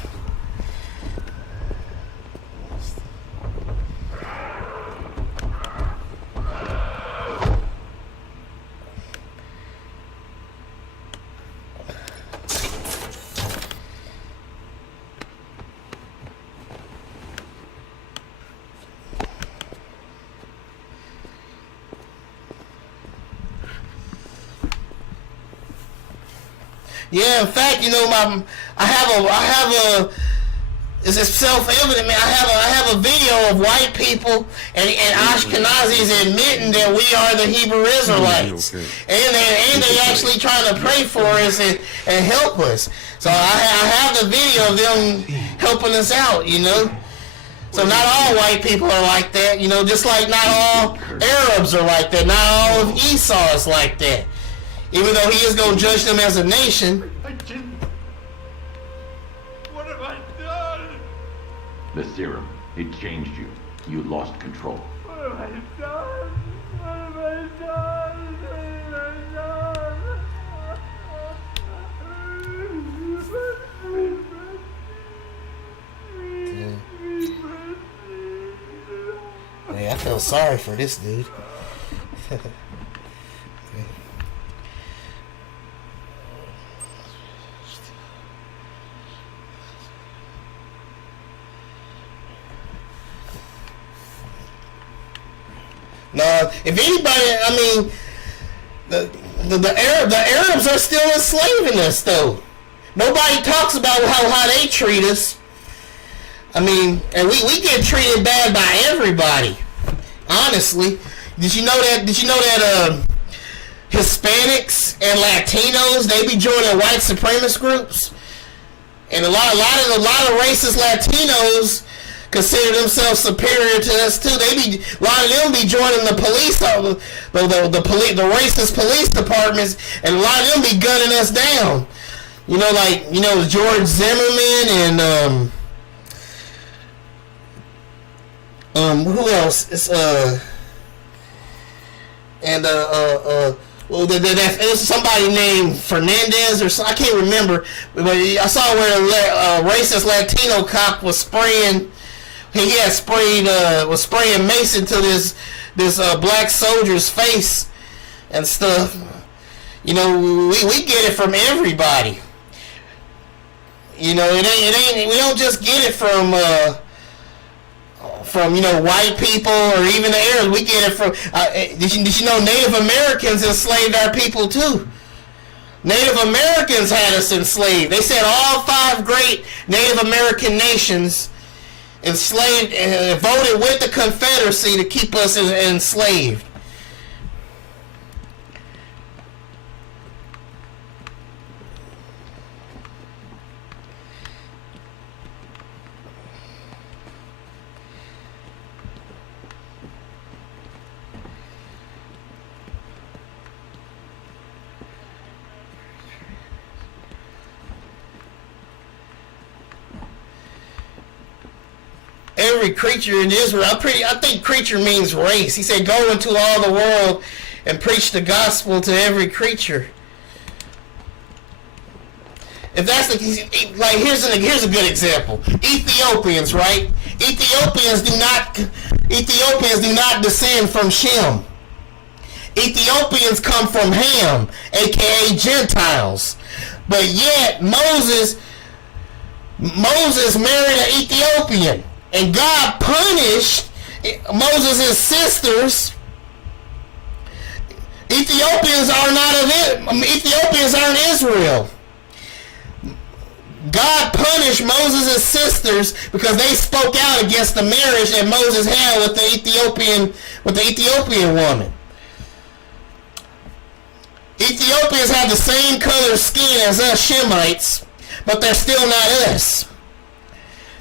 Yeah, in fact, it's self-evident, man. I have a video of white people and Ashkenazis admitting that we are the Hebrew Israelites, and they actually trying to pray for us and help us. So I have the video of them helping us out, So not all white people are like that, just like not all Arabs are like that. Not all of Esau is like that. Even though he is going to judge them as a nation. What have I done? The serum, it changed you. You lost control. What have I done? What have I done? Hey, I feel sorry for this dude. No, if anybody, the Arabs are still enslaving us, though. Nobody talks about how they treat us. And we get treated bad by everybody. Honestly, did you know that Hispanics and Latinos, they be joining white supremacist groups, and a lot of racist Latinos consider themselves superior to us too. A lot of them be joining the police, the racist police departments, and a lot of them be gunning us down. George Zimmerman and Who else? It's and well, there's somebody named Fernandez or something. I can't remember, but I saw where a racist Latino cop was spraying. He had sprayed was spraying mace into this black soldier's face and stuff. You know, we get it from everybody. You know, it ain't we don't just get it from you know, white people or even the Arabs. We get it from did you know Native Americans enslaved our people too? Native Americans had us enslaved. They said all 5 great Native American nations enslaved and voted with the Confederacy to keep us enslaved. Every creature in Israel, I think creature means race. He said, go into all the world and preach the gospel to every creature. If that's like, here's a good example. Ethiopians, right? Ethiopians do not descend from Shem. Ethiopians come from Ham, aka Gentiles. But yet Moses married an Ethiopian. And God punished Moses' sisters. Ethiopians aren't Israel. God punished Moses' sisters because they spoke out against the marriage that Moses had with the Ethiopian woman. Ethiopians have the same color skin as us Shemites, but they're still not us.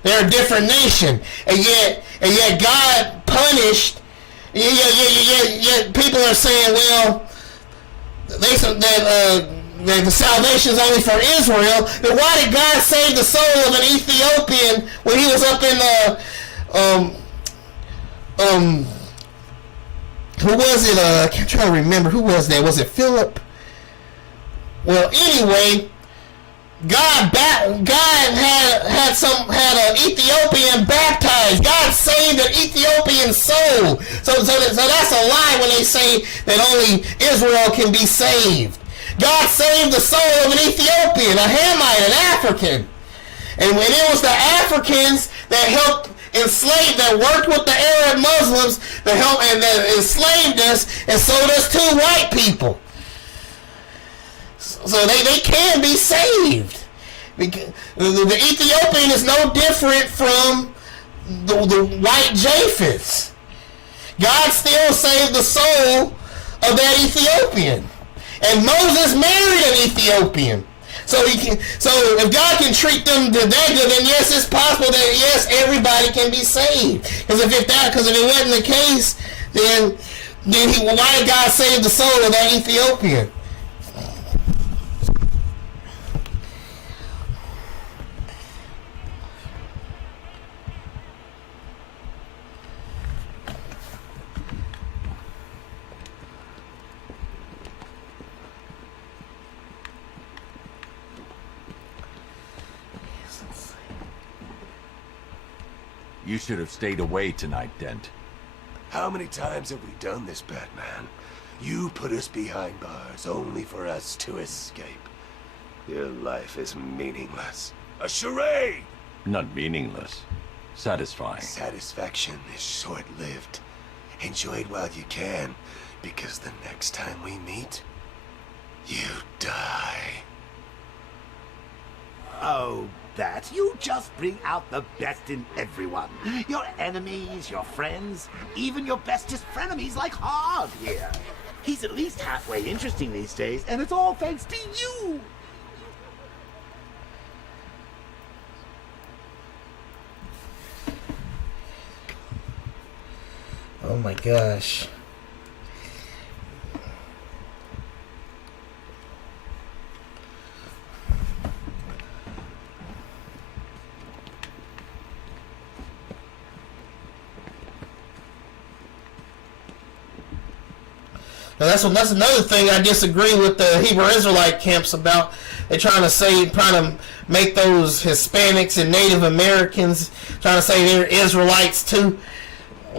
They're a different nation, and yet God punished. Yet people are saying, well, the salvation is only for Israel. Then why did God save the soul of an Ethiopian when he was up in who was it? I can't try to remember who was that. Was it Philip? Well, anyway. God had an Ethiopian baptized. God saved an Ethiopian soul. So that's a lie when they say that only Israel can be saved. God saved the soul of an Ethiopian, a Hamite, an African. And when it was the Africans that helped enslave, that worked with the Arab Muslims that helped and that enslaved us and sold us to white people. So they can be saved. Because the Ethiopian is no different from the white Japheths. God still saved the soul of that Ethiopian. And Moses married an Ethiopian. So if God can treat them that good, then yes, it's possible that yes, everybody can be saved. Because if it wasn't the case, then why did God save the soul of that Ethiopian? You should have stayed away tonight, Dent. How many times have we done this, Batman? You put us behind bars only for us to escape. Your life is meaningless. A charade! Not meaningless. Satisfying. Satisfaction is short-lived. Enjoy it while you can, because the next time we meet, you die. Oh, Bat, you just bring out the best in everyone. Your enemies, your friends, even your bestest frenemies like Hard here. He's at least halfway interesting these days, and it's all thanks to you. Oh my gosh. That's another thing I disagree with the Hebrew Israelite camps about. They're trying to make those Hispanics and Native Americans, trying to say they're Israelites too.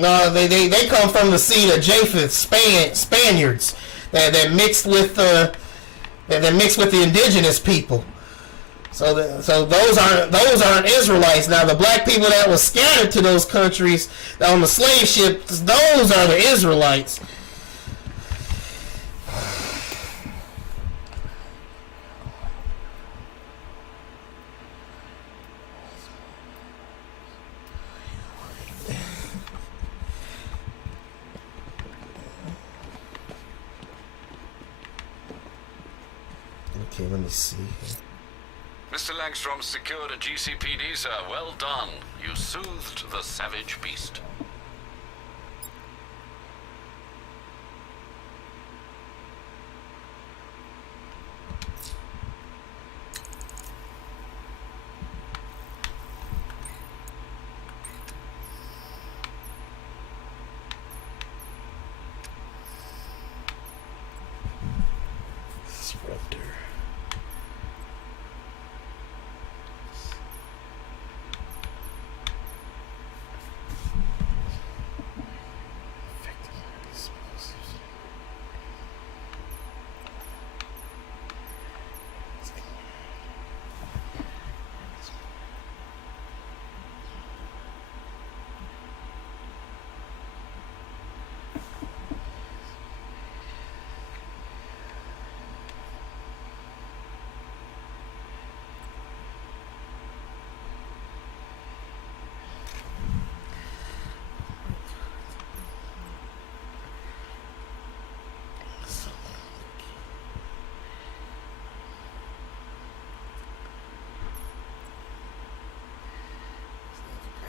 No, they come from the seed of Japheth, Spaniards that mixed with the indigenous people. So those aren't Israelites. Now the black people that were scattered to those countries on the slave ships, those are the Israelites. Okay, let me see here. Mr. Langstrom secured a GCPD, sir. Well done. You soothed the savage beast. Disruptor.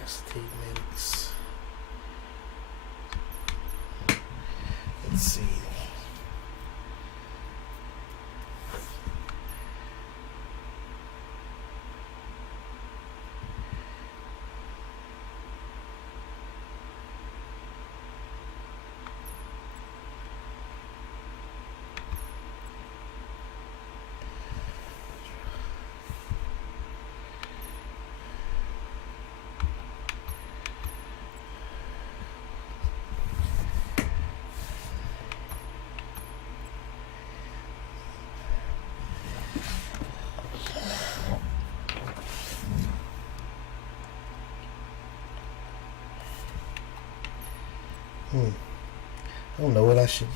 Statements. Let's see. I don't know what I should.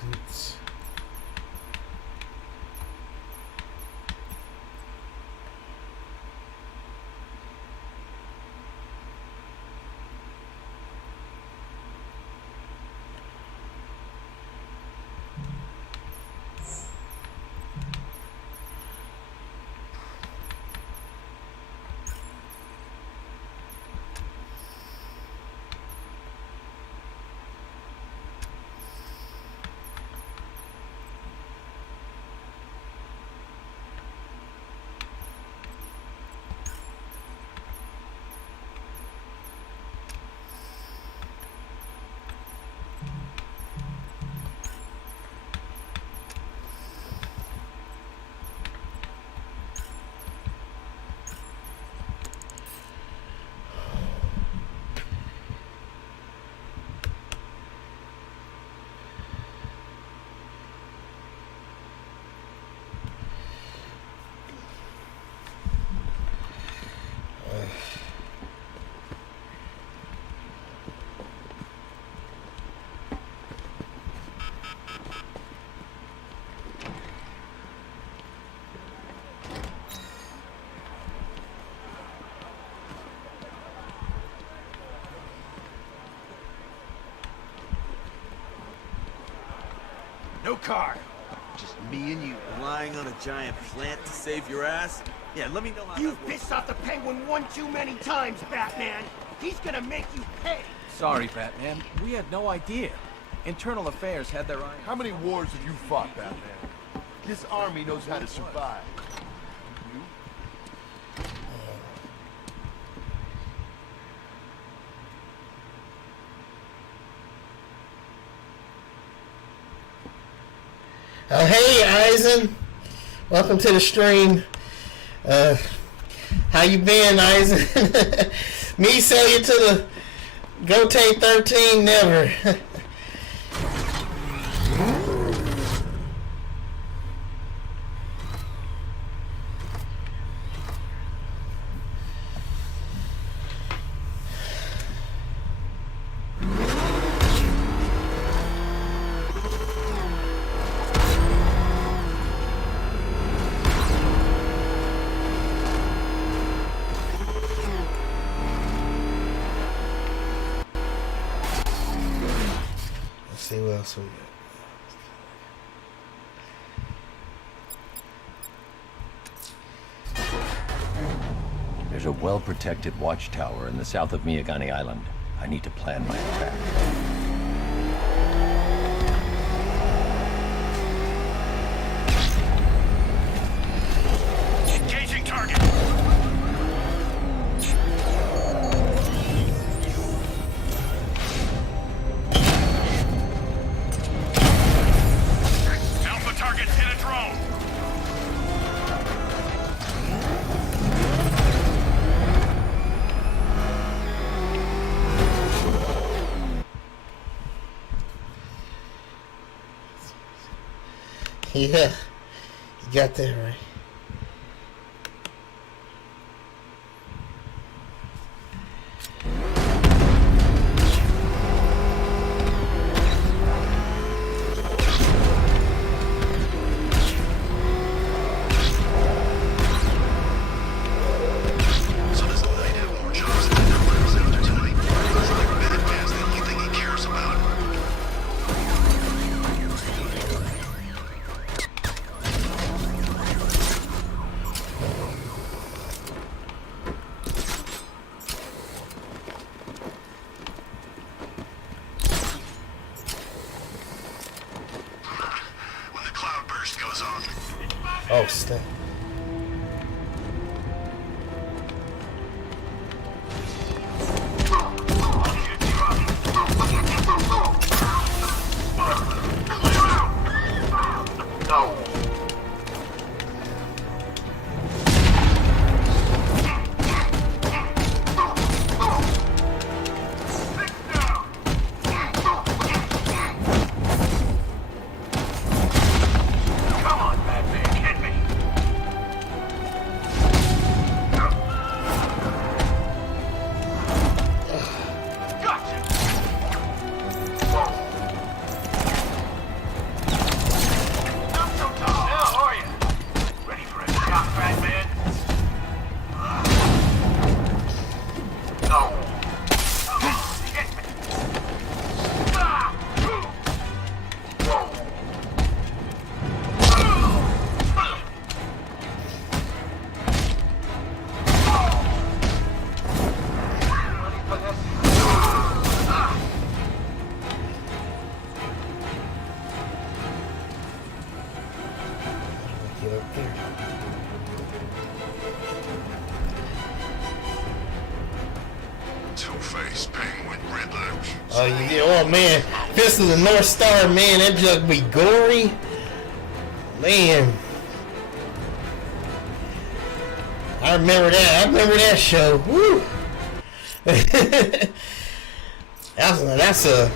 suits. No car. Just me and you relying on a giant plant to save your ass? Yeah, let me know how You that works. pissed off the Penguin one too many times, Batman. He's gonna make you pay. Sorry, Batman. We had no idea. Internal Affairs had their eye. How many wars have you fought, Batman? This army knows how to survive. Hey, Eisen. Welcome to the stream. How you been, Eisen? Me sell you to the Gote 13, never. See what else we got. There's a well-protected watchtower in the south of Miyagani Island. I need to plan my attack. Engaging target. Alpha targets hit a drone. Yeah, you got that right. So does the Knight have more jobs than the numbers out there tonight? Looks like Batman's the only thing he cares about. When the cloud burst goes off, Oh, snap. Come on, Batman, hit me. Two-Face, Penguin, Riddler. Oh, yeah, oh man, Fist of the North Star, man, that junk be gory. Man. I remember that. I remember that show. Woo. that's a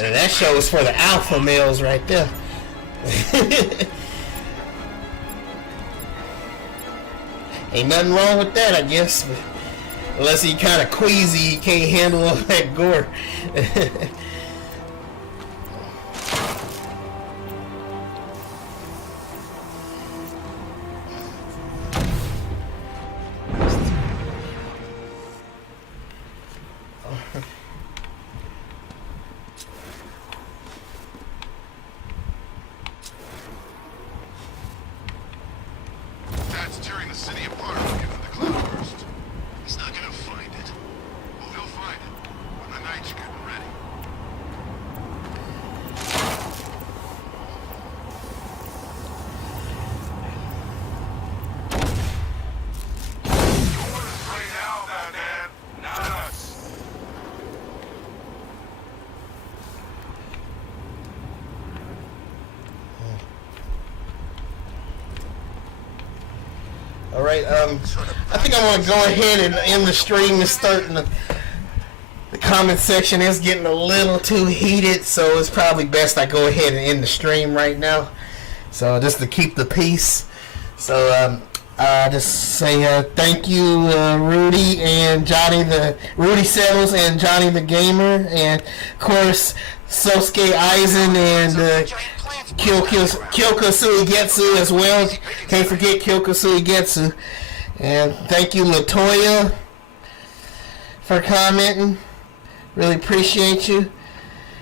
that show is for the alpha males right there. Ain't nothing wrong with that, I guess. But unless he kind of queasy, he can't handle all that gore. That's tearing the city apart looking at the cloudburst. He's not gonna find it. Well, he'll find it when the night's getting ready. Yours right now, Batman, not us. Alright, I think I'm going to go ahead and end the stream and start in the comment section. Is getting a little too heated, so it's probably best I go ahead and end the stream right now. So just to keep the peace. So just say thank you, Rudy and Johnny Rudy Settles and Johnny the Gamer, and of course Sosuke Aizen and Kyoko Suigetsu as well. Can't forget Kyoko Suigetsu. And thank you, Latoya, for commenting. Really appreciate you.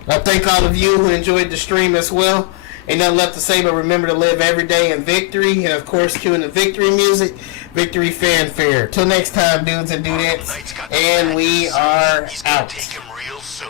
I thank all of you who enjoyed the stream as well. Ain't nothing left to say but remember to live every day in victory. And of course, cue in the victory music, victory fanfare. Till next time, dudes and dudettes. And we are out. Take him real soon.